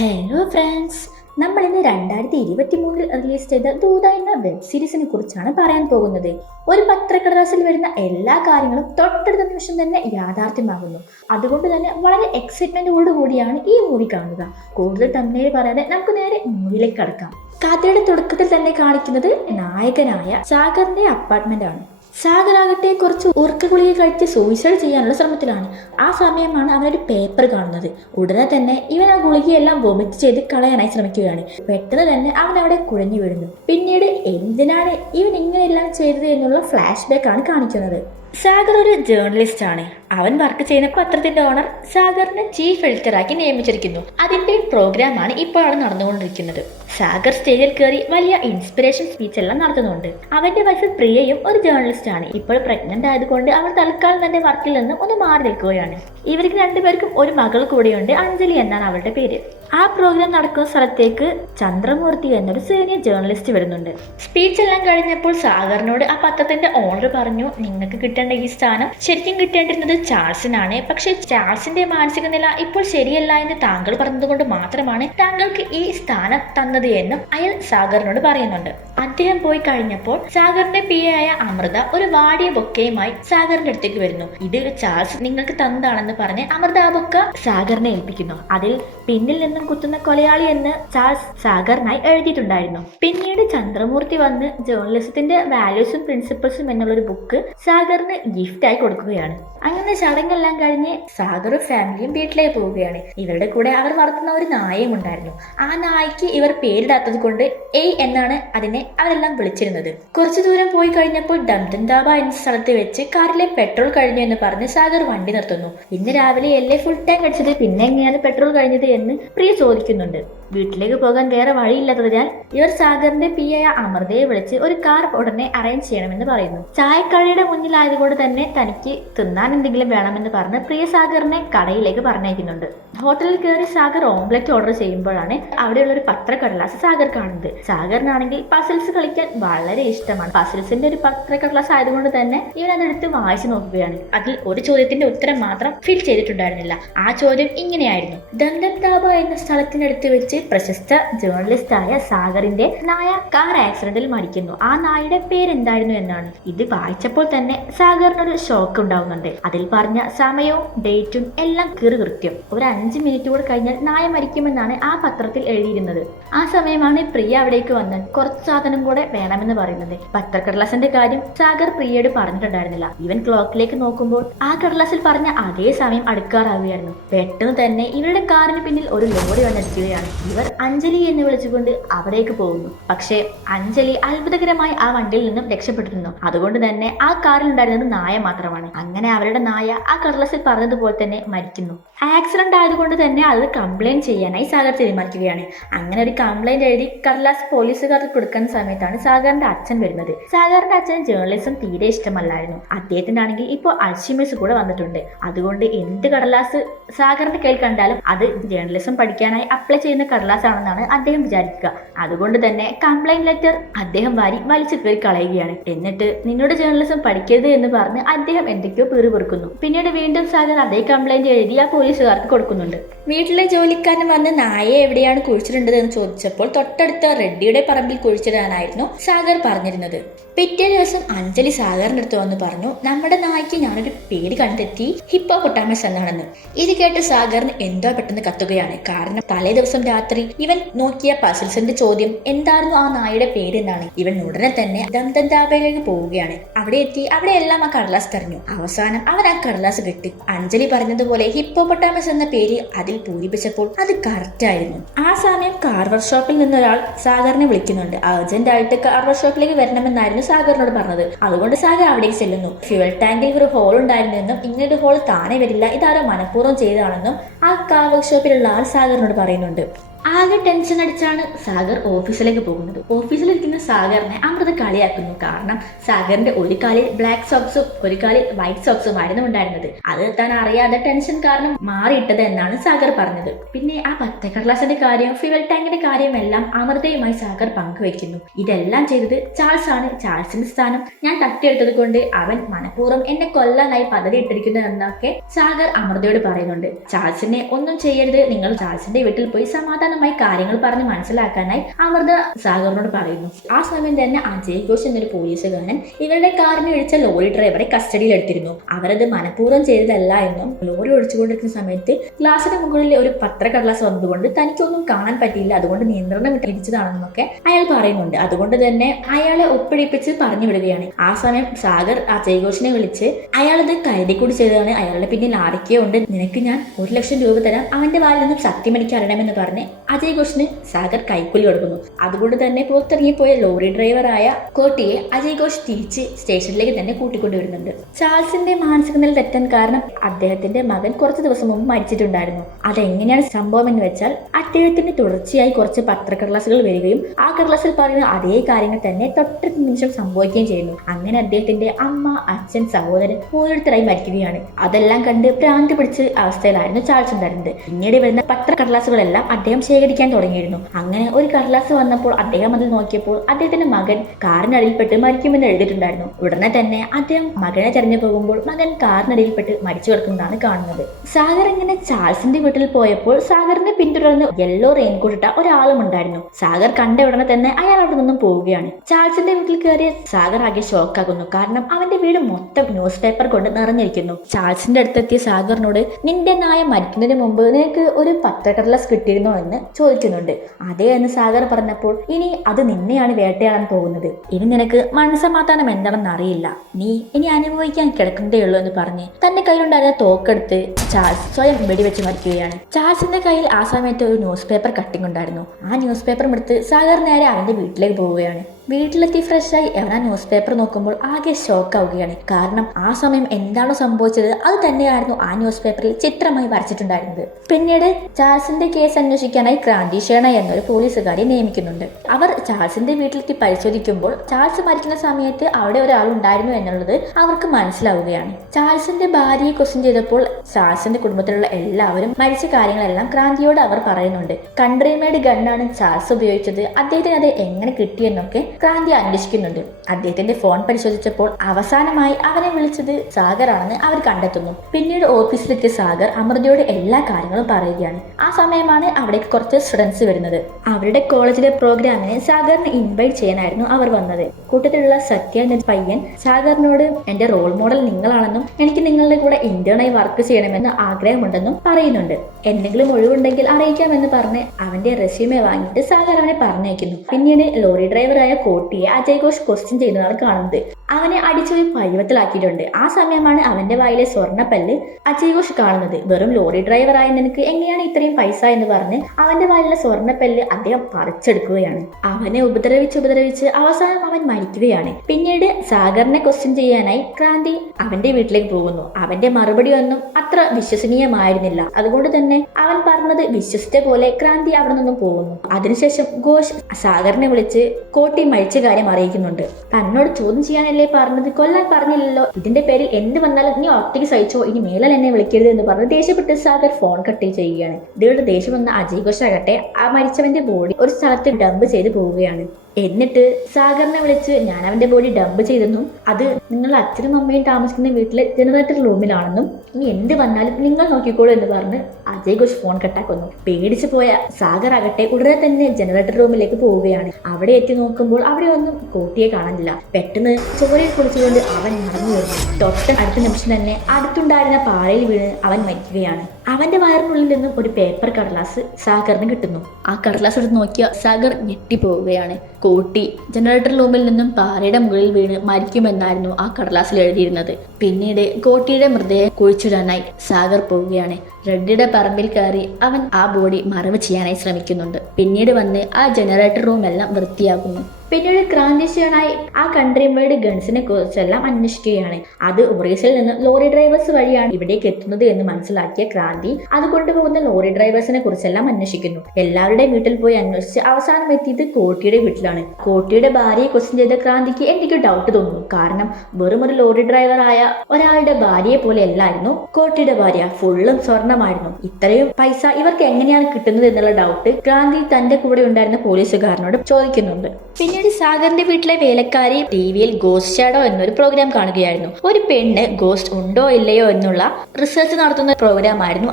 Hello friends, നമ്മൾ ഇന്ന് 2023 release ചെയ്ത ദൂത എന്ന വെബ് സീരീസിനെ കുറിച്ചാണ് പറയാൻ പോകുന്നത്. ഒരു പത്രക്കടലാസിൽ വരുന്ന എല്ലാ കാര്യങ്ങളും തൊട്ടടുത്ത നിമിഷം തന്നെ യാഥാർത്ഥ്യമാകുന്നു. അതുകൊണ്ട് തന്നെ വളരെ എക്സൈറ്റ്മെന്റോടു കൂടിയാണ് ഈ മൂവി കാണുക. കൂടുതൽ തമ്മിൽ പറയാതെ നമുക്ക് നേരെ മൂവിയിലേക്ക് കടക്കാം. കഥയുടെ തുടക്കത്തിൽ തന്നെ കാണിക്കുന്നത് നായകനായ സാഗറിന്റെ അപ്പാർട്ട്മെന്റ് ആണ്. സാഗറാകട്ടെ കുറച്ച് ഉറക്ക ഗുളിക കഴിച്ച് സൂയിസൈഡ് ചെയ്യാനുള്ള ശ്രമത്തിലാണ്. ആ സമയമാണ് അവനൊരു പേപ്പർ കാണുന്നത്. ഉടനെ തന്നെ ഇവൻ ആ ഗുളികയെല്ലാം വൊമിറ്റ് ചെയ്ത് കളയാനായി ശ്രമിക്കുകയാണ്. പെട്ടെന്ന് തന്നെ അവൻ അവിടെ കുഴഞ്ഞു വീഴുന്നു. പിന്നീട് എന്തിനാണ് ഇവൻ ഇങ്ങനെയെല്ലാം ചെയ്തത് എന്നുള്ള ഫ്ലാഷ് ബാക്ക് ആണ് കാണിക്കുന്നത്. സാഗർ ഒരു ജേർണലിസ്റ്റ് ആണ്. അവൻ വർക്ക് ചെയ്യുന്ന പത്രത്തിന്റെ ഓണർ സാഗറിനെ ചീഫ് എഡിറ്ററാക്കി നിയമിച്ചിരിക്കുന്നു. അതിന്റെ പ്രോഗ്രാമാണ് ഇപ്പോഴാണ് നടന്നുകൊണ്ടിരിക്കുന്നത്. സാഗർ സ്റ്റേജിൽ കയറി വലിയ ഇൻസ്പിറേഷൻ സ്പീച്ച് എല്ലാം നടത്തുന്നുണ്ട്. അവന്റെ വൈഫ് പ്രിയയും ഒരു ജേർണലിസ്റ്റ് ആണ്. ഇപ്പോൾ പ്രഗ്നന്റ് ആയതുകൊണ്ട് അവൾ തൽക്കാലം തന്റെ വർക്കിൽ നിന്നും ഒന്ന് മാറി നിൽക്കുകയാണ്. ഇവർക്ക് രണ്ടുപേർക്കും ഒരു മകൾ കൂടെയുണ്ട്. അഞ്ജലി എന്നാണ് അവളുടെ പേര്. ആ പ്രോഗ്രാം നടക്കുന്ന സ്ഥലത്തേക്ക് ചന്ദ്രമൂർത്തി എന്നൊരു സീനിയർ ജേർണലിസ്റ്റ് വരുന്നുണ്ട്. സ്പീച്ച് എല്ലാം കഴിഞ്ഞപ്പോൾ സാഗറിനോട് ആ പത്രത്തിന്റെ ഓണർ പറഞ്ഞു, നിങ്ങൾക്ക് കിട്ടേണ്ട ഈ സ്ഥാനം ശരിക്കും കിട്ടേണ്ടിരുന്നത് ചാൾസിനാണ്. പക്ഷെ ചാൾസിന്റെ മാനസിക നില ഇപ്പോൾ ശരിയല്ല എന്ന് താങ്കൾ പറഞ്ഞതുകൊണ്ട് മാത്രമാണ് താങ്കൾക്ക് ഈ സ്ഥാനം തന്നത് എന്നും അയാൾ സാഗറിനോട് പറയുന്നുണ്ട്. അദ്ദേഹം പോയി കഴിഞ്ഞപ്പോൾ സാഗറിന്റെ PA ആയ അമൃത ഒരു വാടിയ ബൊക്കയുമായി സാഗറിന്റെ അടുത്തേക്ക് വരുന്നു. ഇത് ചാൾസ് നിങ്ങൾക്ക് തന്നതാണെന്ന് പറഞ്ഞ് അമൃത ആ ബൊക്ക സാഗറിനെ ഏൽപ്പിക്കുന്നു. അതിൽ പിന്നിൽ നിന്നും കുത്തുന്ന കൊലയാളി എന്ന് ചാൾസ് സാഗറിനായി എഴുതിയിട്ടുണ്ടായിരുന്നു. പിന്നീട് ചന്ദ്രമൂർത്തി വന്ന് ജേർണലിസത്തിന്റെ വാല്യൂസും പ്രിൻസിപ്പിൾസും എന്നുള്ളൊരു ബുക്ക് സാഗറിന് ഗിഫ്റ്റായി കൊടുക്കുകയാണ്. അങ്ങനെ ചടങ്ങെല്ലാം കഴിഞ്ഞ് സാഗറും ഫാമിലിയും വീട്ടിലേക്ക് പോവുകയാണ്. ഇവരുടെ കൂടെ അവർ വളർത്തുന്ന ഒരു നായയും ഉണ്ടായിരുന്നു. ആ നായ്ക്ക് ഇവർ പേരിടാത്തത് കൊണ്ട് എയ് എന്നാണ് അതിനെ അവരെല്ലാം വിളിച്ചിരുന്നത്. കുറച്ചു ദൂരം പോയി കഴിഞ്ഞപ്പോൾ ദംദൻതാബ എന്ന സ്ഥലത്ത് വെച്ച് കാറിലെ പെട്രോൾ കഴിഞ്ഞു എന്ന് പറഞ്ഞ് സാഗർ വണ്ടി നിർത്തുന്നു. ഇന്ന് രാവിലെ എല്ലേ ഫുൾ ടാങ്ക് അടിച്ചത്, പിന്നെ എങ്ങനെയാണ് പെട്രോൾ കഴിഞ്ഞത് എന്ന് പ്രിയ ചോദിക്കുന്നുണ്ട്. വീട്ടിലേക്ക് പോകാൻ വേറെ വഴിയില്ലാത്തതിനാൽ ഇവർ സാഗറിന്റെ PA ആയ അമൃതയെ വിളിച്ച് ഒരു കാർ ഉടനെ അറേഞ്ച് ചെയ്യണമെന്ന് പറയുന്നു. ചായക്കടയുടെ മുന്നിലായതുകൊണ്ട് തന്നെ തനിക്ക് തിന്നാൻ എന്തെങ്കിലും വേണമെന്ന് പറഞ്ഞ് പ്രിയ സാഗറിനെ കടയിലേക്ക് പറഞ്ഞയക്കുന്നുണ്ട്. ഹോട്ടലിൽ കയറി സാഗർ ഓംലെറ്റ് ഓർഡർ ചെയ്യുമ്പോഴാണ് അവിടെയുള്ള ഒരു പത്രക്കടലാസ് സാഗർ കാണുന്നത്. സാഗറിനാണെങ്കിൽ പസിൽസ് കളിക്കാൻ വളരെ ഇഷ്ടമാണ്. പസിൽസിന്റെ ഒരു പത്രക്കടലാസ് ആയതുകൊണ്ട് തന്നെ ഇവൻ അതെടുത്ത് വായിച്ചു നോക്കുകയാണ്. അതിൽ ഒരു ചോദ്യത്തിന്റെ ഉത്തരം മാത്രം ഫിൽ ചെയ്തിട്ടുണ്ടായിരുന്നില്ല. ആ ചോദ്യം ഇങ്ങനെയായിരുന്നു: ദന്തൻതാബ എന്ന സ്ഥലത്തിനടുത്ത് വെച്ച് പ്രശസ്ത ജേർണലിസ്റ്റ് ആയ സാഗറിന്റെ നായ കാർ ആക്സിഡന്റിൽ മരിക്കുന്നു. ആ നായയുടെ പേരെന്തായിരുന്നു എന്നാണ്. ഇത് വായിച്ചപ്പോൾ തന്നെ സാഗറിനൊരു ഷോക്ക് ഉണ്ടാവുന്നുണ്ട്. അതിൽ പറഞ്ഞ സമയവും ഡേറ്റും എല്ലാം കൃത്യം. ഒരു 5 മിനിറ്റ് കൂടെ കഴിഞ്ഞാൽ നായ മരിക്കുമെന്നാണ് ആ പത്രത്തിൽ എഴുതിയിരുന്നത്. ആ സമയമാണ് പ്രിയ അവിടേക്ക് വന്ന് കുറച്ച് സാധനം കൂടെ വേണമെന്ന് പറയുന്നത്. പത്രക്കടലാസിന്റെ കാര്യം സാഗർ പ്രിയയോട് പറഞ്ഞിട്ടുണ്ടായിരുന്നില്ല. ഇവൻ ക്ലോക്കിലേക്ക് നോക്കുമ്പോൾ ആ കടലാസിൽ പറഞ്ഞ അതേ സമയം അടുക്കാറാവുകയായിരുന്നു. പെട്ടെന്ന് തന്നെ ഇവരുടെ കാറിന് പിന്നിൽ ഒരു ലോറി വന്നടിക്കുകയാണ്. ഇവർ അഞ്ജലി എന്ന് വിളിച്ചുകൊണ്ട് അവിടേക്ക് പോകുന്നു. പക്ഷേ അഞ്ജലി അത്ഭുതകരമായി ആ വണ്ടിയിൽ നിന്നും രക്ഷപ്പെട്ടിരുന്നു. അതുകൊണ്ട് തന്നെ ആ കാറിൽ ഉണ്ടായിരുന്നത് നായ മാത്രമാണ്. അങ്ങനെ അവരുടെ നായ ആ കടലാസിൽ പറഞ്ഞതുപോലെ തന്നെ മരിക്കുന്നു. ആക്സിഡന്റ് ആയതുകൊണ്ട് തന്നെ അത് കംപ്ലൈന്റ് ചെയ്യാനായി സാഗർ തീരുമാനിക്കുകയാണ്. അങ്ങനെ ഒരു കംപ്ലൈന്റ് എഴുതി കടലാസ് പോലീസുകാർക്ക് കൊടുക്കുന്ന സമയത്താണ് സാഗറിന്റെ അച്ഛൻ വരുന്നത്. സാഗറിന്റെ അച്ഛൻ ജേർണലിസം തീരെ ഇഷ്ടമല്ലായിരുന്നു. അദ്ദേഹത്തിന്റെ ആണെങ്കിൽ ഇപ്പോൾ അൽഷിമേഴ്സ് കൂടെ വന്നിട്ടുണ്ട്. അതുകൊണ്ട് എന്ത് കടലാസ് സാഗറിന്റെ കയ്യിൽ കണ്ടാലും അത് ജേർണലിസം പഠിക്കാനായി അപ്ലൈ ചെയ്യുന്ന കടലാസ് ആണെന്നാണ് അദ്ദേഹം വിചാരിക്കുക. അതുകൊണ്ട് തന്നെ കംപ്ലൈന്റ് ലെറ്റർ അദ്ദേഹം വലിച്ചു കയറി കളയുകയാണ്. എന്നിട്ട് നിന്നോട് ജേർണലിസം പഠിക്കരുത് എന്ന് പറഞ്ഞ് അദ്ദേഹം എന്തൊക്കെയോ പിറുപിറുക്കുന്നു. പിന്നീട് വീണ്ടും സാഗർ അതേ കംപ്ലൈന്റ് എഴുതി ആ പോലീസുകാർക്ക് കൊടുക്കുന്നുണ്ട്. വീട്ടിലെ ജോലിക്കാരൻ വന്ന് നായയെ എവിടെയാണ് കുഴിച്ചിടേണ്ടത് എന്ന് ചോദിച്ചപ്പോൾ തൊട്ടടുത്ത റെഡ്ഡിയുടെ പറമ്പിൽ കുഴിച്ചിടാനായിരുന്നു സാഗർ പറഞ്ഞിരുന്നത്. പിറ്റേ ദിവസം അഞ്ജലി സാഗറിന്റെ അടുത്ത് വന്ന് പറഞ്ഞു, നമ്മുടെ നായ്ക്ക് ഞാനൊരു പേര് കണ്ടെത്തി, ഹിപ്പോപ്പൊട്ടാമസ് എന്നാണെന്ന്. ഇത് കേട്ട് സാഗറിന് എന്തോ പെട്ടെന്ന് കത്തുകയാണ്. കാരണം തലേ ദിവസം രാത്രി ഇവൻ നോക്കിയ പസിൽസിന്റെ ചോദ്യം എന്തായിരുന്നു ആ നായയുടെ പേരെന്നാണ്. ഇവൻ ഉടനെ തന്നെ ദംദൻതാബയിലേക്ക് പോവുകയാണ്. അവിടെ എത്തി അവിടെ എല്ലാം ആ കടലാസ് തെരഞ്ഞു. അവസാനം അവൻ ആ കടലാസ് കിട്ടി. അഞ്ജലി പറഞ്ഞതുപോലെ ഹിപ്പോപ്പൊട്ടാമസ് എന്ന പേര് അതിൽ പൂരിപ്പിച്ചപ്പോൾ അത് കറക്റ്റ് ആയിരുന്നു. ആ സമയം കാർ വർക്ക്ഷോപ്പിൽ നിന്നൊരാൾ സാഗറിനെ വിളിക്കുന്നുണ്ട്. അർജന്റ് ആയിട്ട് കാർ വർക്ക്ഷോപ്പിലേക്ക് വരണമെന്നായിരുന്നു സാഗറിനോട് പറഞ്ഞത്. അതുകൊണ്ട് സാഗർ അവിടേക്ക് ചെല്ലുന്നു. ഫ്യൂവൽ ടാങ്കിൽ ഒരു ഹോൾ ഉണ്ടായിരുന്നെന്നും ഇങ്ങനൊരു ഹോൾ താനെ വരില്ല, ഇതാരോ മനഃപൂർവ്വം ചെയ്തതാണെന്നും ആ കാർ വർക്ക്ഷോപ്പിലുള്ള ആൾ സാഗറിനോട് പറയുന്നുണ്ട്. ആകെ ടെൻഷൻ അടിച്ചാണ് സാഗർ ഓഫീസിലേക്ക് പോകുന്നത്. ഓഫീസിലിരിക്കുന്ന സാഗറിനെ അമൃത കളിയാക്കുന്നു. കാരണം സാഗറിന്റെ ഒരു കാലിൽ ബ്ലാക്ക് സോക്സും ഒരു കാലിൽ വൈറ്റ് സോക്സും ആയിരുന്നു ഉണ്ടായിരുന്നത്. അത് താൻ അറിയാതെ ടെൻഷൻ കാരണം മാറിയിട്ടത് എന്നാണ് സാഗർ പറഞ്ഞത്. പിന്നെ ആ പത്തക്കടലാസിന്റെ കാര്യം, ഫ്യൂവൽ ടാങ്കിന്റെ കാര്യം എല്ലാം അമൃതയുമായി സാഗർ പങ്കുവയ്ക്കുന്നു. ഇതെല്ലാം ചെയ്തത് ചാൾസ് ആണ്. ചാൾസിന്റെ സ്ഥാനം ഞാൻ തട്ടിയെടുത്തത് കൊണ്ട് അവൻ മനഃപൂർവ്വം എന്നെ കൊല്ലാനായി പദ്ധതി ഇട്ടിരിക്കുന്നു എന്നൊക്കെ സാഗർ അമൃതയോട് പറയുന്നുണ്ട്. ചാൾസിനെ ഒന്നും ചെയ്യരുത്, നിങ്ങൾ ചാൾസിന്റെ വീട്ടിൽ പോയി സമാധാനമായി കാര്യങ്ങൾ പറഞ്ഞ് മനസ്സിലാക്കാനായി അമൃത സാഗറിനോട് പറയുന്നു. ആ സമയം തന്നെ അജയ് ഘോഷ് എന്നൊരു പോലീസുകാരൻ ഇവരുടെ കാറിന് ഇടിച്ച ലോറി ഡ്രൈവറെ കസ്റ്റഡിയിൽ എടുത്തിരുന്നു. അവരത് മനഃപൂർവ്വം ചെയ്തതല്ല എന്നും ലോറി ഒഴിച്ചുകൊണ്ടിരിക്കുന്ന സമയത്ത് ഗ്ലാസിന് മുകളിൽ ഒരു പത്രക്കടലാസ് വന്നതുകൊണ്ട് തനിക്കൊന്നും കാണാൻ പറ്റിയില്ല, അതുകൊണ്ട് നിയന്ത്രണം ഇടിച്ചതാണെന്നൊക്കെ അയാൾ പറയുന്നുണ്ട്. അതുകൊണ്ട് തന്നെ അയാളെ ഒപ്പിടിപ്പിച്ച് പറഞ്ഞു വിടുകയാണ്. ആ സമയം സാഗർ അജയ് ഘോഷിനെ വിളിച്ച് അയാളത് കരുതിക്കൂടി ചെയ്തതാണ്, അയാളുടെ പിന്നിൽ ആരൊക്കെയോ ഉണ്ട്, നിനക്ക് ഞാൻ 1,00,000 രൂപ തരാം, അവന്റെ വായിൽ നിന്നും സത്യം എനിക്ക് അറിയണമെന്ന് പറഞ്ഞ് അജയ് ഘോഷിന് സാഗർ കൈക്കൂലി കൊടുക്കുന്നു. അതുകൊണ്ട് തന്നെ പുറത്തിറങ്ങിപ്പോയ ലോറി ഡ്രൈവറായ കോട്ടിയെ അജയ് ഘോഷ് തിരിച്ച് സ്റ്റേഷനിലേക്ക് തന്നെ കൂട്ടിക്കൊണ്ടുവരുന്നുണ്ട്. ചാൾസിന്റെ മാനസിക നില തെറ്റാൻ കാരണം അദ്ദേഹത്തിന്റെ മകൻ കുറച്ച് ദിവസം മുമ്പ് മരിച്ചിട്ടുണ്ടായിരുന്നു. അതെങ്ങനെയാണ് സംഭവം എന്ന് വെച്ചാൽ അദ്ദേഹത്തിന് തുടർച്ചയായി കുറച്ച് പത്രക്കടലാസുകൾ വരികയും ആ കടലാസിൽ പറയുന്ന അതേ കാര്യങ്ങൾ തന്നെ തൊട്ടടുത്ത നിമിഷം സംഭവിക്കുകയും ചെയ്യുന്നു. അങ്ങനെ അദ്ദേഹത്തിന്റെ അമ്മ, അച്ഛൻ, സഹോദരൻ ഓരോരുത്തരായി മരിക്കുകയാണ്. അതെല്ലാം കണ്ട് ഭ്രാന്ത് പിടിച്ച അവസ്ഥയിലായിരുന്നു ചാൾസ് ഉണ്ടായിരുന്നത്. പിന്നീട് വരുന്ന പത്രക്കടലാസുകളെല്ലാം അദ്ദേഹം ശേഖരിക്കാൻ തുടങ്ങിയിരുന്നു. അങ്ങനെ ഒരു കടലാസ് വന്നപ്പോൾ അദ്ദേഹം അതിൽ നോക്കിയപ്പോൾ അദ്ദേഹത്തിന്റെ മകൻ കാറിനടിയിൽപ്പെട്ട് മരിക്കുമെന്ന് എഴുതിയിട്ടുണ്ടായിരുന്നു. ഉടനെ തന്നെ അദ്ദേഹം മകനെ തെരഞ്ഞു പോകുമ്പോൾ മകൻ കാറിനടിയിൽപ്പെട്ട് മരിച്ചു കിടക്കുന്നതാണ് കാണുന്നത്. സാഗർ ഇങ്ങനെ ചാൾസിന്റെ വീട്ടിൽ പോയപ്പോൾ സാഗറിനെ പിന്തുടർന്ന് യെല്ലോ റെയിൻകോട്ട് ഇട്ട ഒരാളും ഉണ്ടായിരുന്നു. സാഗർ കണ്ട ഉടനെ തന്നെ അയാൾ അവിടെ നിന്നും പോവുകയാണ്. ചാൾസിന്റെ വീട്ടിൽ കയറിയ സാഗർ ആകെ ഷോക്കാകുന്നു. കാരണം അവന്റെ വീട് മൊത്തം ന്യൂസ് പേപ്പർ കൊണ്ട് നിറഞ്ഞിരിക്കുന്നു. ചാൾസിന്റെ അടുത്തെത്തിയ സാഗറിനോട് നിന്റെ നായ മരിക്കുന്നതിന് മുമ്പ് നിനക്ക് ഒരു പത്രക്കടലാസ് കിട്ടിയിരുന്നോ എന്ന് ചോദിക്കുന്നുണ്ട്. അതേ എന്ന് സാഗർ പറഞ്ഞപ്പോൾ ഇനി അത് നിന്നെയാണ് വേട്ടയാടാൻ പോകുന്നത്, ഇനി നിനക്ക് മനസ്സമാധാനം എന്താണെന്ന് അറിയില്ല, നീ ഇനി അനുഭവിക്കാൻ കിടക്കുന്നതേ ഉള്ളൂ എന്ന് പറഞ്ഞ് തന്റെ കയ്യിലുണ്ടായിരുന്ന തോക്കെടുത്ത് ചാൾസ് സ്വയം വെടിവെച്ച് മരിക്കുകയാണ്. ചാൾസിന്റെ കയ്യിൽ ആ സമയത്ത് ഒരു ന്യൂസ് പേപ്പർ കട്ടിംഗ് ഉണ്ടായിരുന്നു. ആ ന്യൂസ് പേപ്പർ എടുത്ത് സാഗർ നേരെ അവന്റെ വീട്ടിലേക്ക് പോവുകയാണ്. വീട്ടിലെത്തി ഫ്രഷായി അവൻ ആ ന്യൂസ് പേപ്പർ നോക്കുമ്പോൾ ആകെ ഷോക്ക് ആവുകയാണ്. കാരണം ആ സമയം എന്താണോ സംഭവിച്ചത് അത് തന്നെയായിരുന്നു ആ ന്യൂസ് പേപ്പറിൽ ചിത്രമായി വരച്ചിട്ടുണ്ടായിരുന്നത്. പിന്നീട് ചാൾസിന്റെ കേസ് അന്വേഷിക്കാനായി ക്രാന്തി ഷേണ എന്നൊരു പോലീസുകാരെ നിയമിക്കുന്നുണ്ട്. അവർ ചാൾസിന്റെ വീട്ടിലെത്തി പരിശോധിക്കുമ്പോൾ ചാൾസ് മരിക്കുന്ന സമയത്ത് അവിടെ ഒരാൾ ഉണ്ടായിരുന്നു എന്നുള്ളത് അവർക്ക് മനസ്സിലാവുകയാണ്. ചാൾസിന്റെ ഭാര്യയെ ക്വസ്റ്റ്യൻ ചെയ്തപ്പോൾ ചാൾസിന്റെ കുടുംബത്തിലുള്ള എല്ലാവരും മരിച്ച കാര്യങ്ങളെല്ലാം ക്രാന്തിയോട് അവർ പറയുന്നുണ്ട്. കൺട്രി മെയ്ഡ് ഗണ്ണാണ് ചാൾസ് ഉപയോഗിച്ചത്, അദ്ദേഹത്തിന് അത് എങ്ങനെ കിട്ടിയെന്നൊക്കെ ക്രാന്തി അന്വേഷിക്കുന്നുണ്ട്. അദ്ദേഹത്തിന്റെ ഫോൺ പരിശോധിച്ചപ്പോൾ അവസാനമായി അവനെ വിളിച്ചത് സാഗർ ആണെന്ന് അവർ കണ്ടെത്തുന്നു. പിന്നീട് ഓഫീസിലെത്തിയ സാഗർ അമൃതയോട് എല്ലാ കാര്യങ്ങളും പറയുകയാണ്. ആ സമയമാണ് അവിടേക്ക് കുറച്ച് സ്റ്റുഡൻസ് വരുന്നത്. അവരുടെ കോളേജിലെ പ്രോഗ്രാമിന് സാഗറിനെ ഇൻവൈറ്റ് ചെയ്യാനായിരുന്നു അവർ വന്നത്. കൂട്ടത്തിലുള്ള സത്യ എന്ന പയ്യൻ സാഗറിനോട് എന്റെ റോൾ മോഡൽ നിങ്ങളാണെന്നും എനിക്ക് നിങ്ങളുടെ കൂടെ ഇന്റേണായി വർക്ക് ചെയ്യണമെന്ന് ആഗ്രഹമുണ്ടെന്നും പറയുന്നുണ്ട്. എന്തെങ്കിലും ഒഴിവുണ്ടെങ്കിൽ അറിയിക്കാമെന്ന് പറഞ്ഞ് അവന്റെ റെസ്യൂമെ വാങ്ങിയിട്ട് സാഗർ അവനെ പറഞ്ഞയക്കുന്നു. പിന്നീട് ലോറി ഡ്രൈവറായ കോട്ടിയെ അജയ് ഘോഷ് ക്വസ്റ്റ്യൻ ചെയ്യുന്നതാണ് കാണുന്നത്. അവനെ അടിച്ചൊരു പരുവത്തിലാക്കിയിട്ടുണ്ട്. ആ സമയമാണ് അവന്റെ വായിലെ സ്വർണ്ണപ്പല്ല് അജയ് ഘോഷ് കാണുന്നത്. വെറും ലോറി ഡ്രൈവർ ആയ നിനക്ക് എങ്ങനെയാണ് ഇത്രയും പൈസ എന്ന് പറഞ്ഞ് അവന്റെ വായിലെ സ്വർണ്ണപ്പല്ല് അദ്ദേഹം പറിച്ചെടുക്കുകയാണ്. അവനെ ഉപദ്രവിച്ച് അവസാനം അവൻ മരിക്കുകയാണ്. പിന്നീട് സാഗറിനെ ക്വസ്റ്റ്യൻ ചെയ്യാനായി ക്രാന്തി അവന്റെ വീട്ടിലേക്ക് പോകുന്നു. അവന്റെ മറുപടി ഒന്നും അത്ര വിശ്വസനീയമായിരുന്നില്ല. അതുകൊണ്ട് തന്നെ അവൻ പറഞ്ഞത് വിശ്വസിച്ച പോലെ ക്രാന്തി അവിടെ നിന്നും പോകുന്നു. അതിനുശേഷം ഘോഷ് സാഗറിനെ വിളിച്ച് കോട്ടി മരിച്ച കാര്യം അറിയിക്കുന്നുണ്ട്. തന്നോട് ചോദ്യം ചെയ്യാനല്ലേ പറഞ്ഞത്, കൊല്ലാൻ പറഞ്ഞില്ലല്ലോ, ഇതിന്റെ പേരിൽ എന്ത് വന്നാലും നീ ഒറ്റയ്ക്ക് സഹിച്ചോ, ഇനി മേലാൽ എന്നെ വിളിക്കരുത് എന്ന് പറഞ്ഞ് ദേഷ്യപ്പെട്ട് സാഗർ ഫോൺ കട്ട് ചെയ്യുകയാണ്. ഇതോടെ ദേഷ്യം വന്ന അജയ് ഘോഷ് ആകട്ടെ ആ മരിച്ചവന്റെ ബോഡി ഒരു സ്ഥലത്ത് ഡംപ് ചെയ്ത് പോവുകയാണ്. എന്നിട്ട് സാഗറിനെ വിളിച്ച് ഞാൻ അവന്റെ ബോഡി ഡംപ് ചെയ്തെന്നും അത് നിങ്ങളുടെ അച്ഛനും അമ്മയും താമസിക്കുന്ന വീട്ടിലെ ജനറേറ്റർ റൂമിലാണെന്നും ഇനി എന്ത് വന്നാലും നിങ്ങൾ നോക്കിക്കോളൂ എന്ന് പറഞ്ഞ് അജയ് ഘോഷ് ഫോൺ കട്ടാക്കുന്നു. പേടിച്ചു പോയ സാഗർ ആകട്ടെ ഉടനെ തന്നെ ജനറേറ്റർ റൂമിലേക്ക് പോവുകയാണ്. അവിടെ എത്തി നോക്കുമ്പോൾ അവിടെ ഒന്നും കോട്ടിയെ കാണാനില്ല. പെട്ടെന്ന് ചോരയിൽ കുളിച്ചുകൊണ്ട് അവൻ മറന്നു വരുന്നു. തൊട്ട അടുത്ത നിമിഷം തന്നെ അടുത്തുണ്ടായിരുന്ന പാറയിൽ വീണ് അവൻ മരിക്കുകയാണ്. അവന്റെ വയറിനുള്ളിൽ നിന്നും ഒരു പേപ്പർ കടലാസ് സാഗറിന് കിട്ടുന്നു. ആ കടലാസ് എടുത്ത് നോക്കിയ സാഗർ ഞെട്ടിപ്പോവുകയാണ്. കോട്ടി ജനറേറ്റർ റൂമിൽ നിന്നും പാറയുടെ മുകളിൽ വീണ് മരിക്കുമെന്നായിരുന്നു ആ കടലാസിൽ എഴുതിയിരുന്നത്. പിന്നീട് കോട്ടിയുടെ മൃതദേഹം കുഴിച്ചിടാനായി സാഗർ പോവുകയാണ്. റെഡ്ഡിയുടെ പറമ്പിൽ കയറി അവൻ ആ ബോഡി മറവ് ചെയ്യാനായി ശ്രമിക്കുന്നുണ്ട്. പിന്നീട് വന്ന് ആ ജനറേറ്റർ റൂം എല്ലാം വൃത്തിയാക്കുന്നു. പിന്നീട് ക്രാന്തി ഷേണായി ആ കൺട്രി മെയ്ഡ് ഗൺസിനെ കുറിച്ചെല്ലാം അന്വേഷിക്കുകയാണ്. അത് ഒറീസയിൽ നിന്ന് ലോറി ഡ്രൈവേഴ്സ് വഴിയാണ് ഇവിടേക്ക് എത്തുന്നത് എന്ന് മനസ്സിലാക്കിയ ക്രാന്തി അത് കൊണ്ടുപോകുന്ന ലോറി ഡ്രൈവേഴ്സിനെ കുറിച്ചെല്ലാം അന്വേഷിക്കുന്നു. എല്ലാവരുടെയും വീട്ടിൽ പോയി അന്വേഷിച്ച് അവസാനം എത്തിയത് കോട്ടിയുടെ വീട്ടിലാണ്. കോട്ടിയുടെ ഭാര്യയെ ക്വസ്റ്റ്യൻ ചെയ്ത ക്രാന്തിക്ക് എന്തൊക്കെ ഡൗട്ട് തോന്നുന്നു. കാരണം വെറും ഒരു ലോറി ഡ്രൈവറായ ഒരാളുടെ ഭാര്യയെ പോലെ അല്ലായിരുന്നു കോട്ടിയുടെ ഭാര്യ. ഫുള്ളും സ്വർണമായിരുന്നു. ഇത്രയും പൈസ ഇവർക്ക് എങ്ങനെയാണ് കിട്ടുന്നത് എന്നുള്ള ഡൗട്ട് ക്രാന്തി തന്റെ കൂടെ ഉണ്ടായിരുന്ന പോലീസുകാരനോട് ചോദിക്കുന്നുണ്ട്. പിന്നീട് സാഗറിന്റെ വീട്ടിലെ വേലക്കാരി ടിവിയിൽ ഗോസ്റ്റ് ഷാഡോ എന്നൊരു പ്രോഗ്രാം കാണുകയായിരുന്നു. ഒരു പെണ്ണ് ഗോസ്റ്റ് ഉണ്ടോ ഇല്ലയോ എന്നുള്ള റിസർച്ച് നടത്തുന്ന പ്രോഗ്രാം ആയിരുന്നു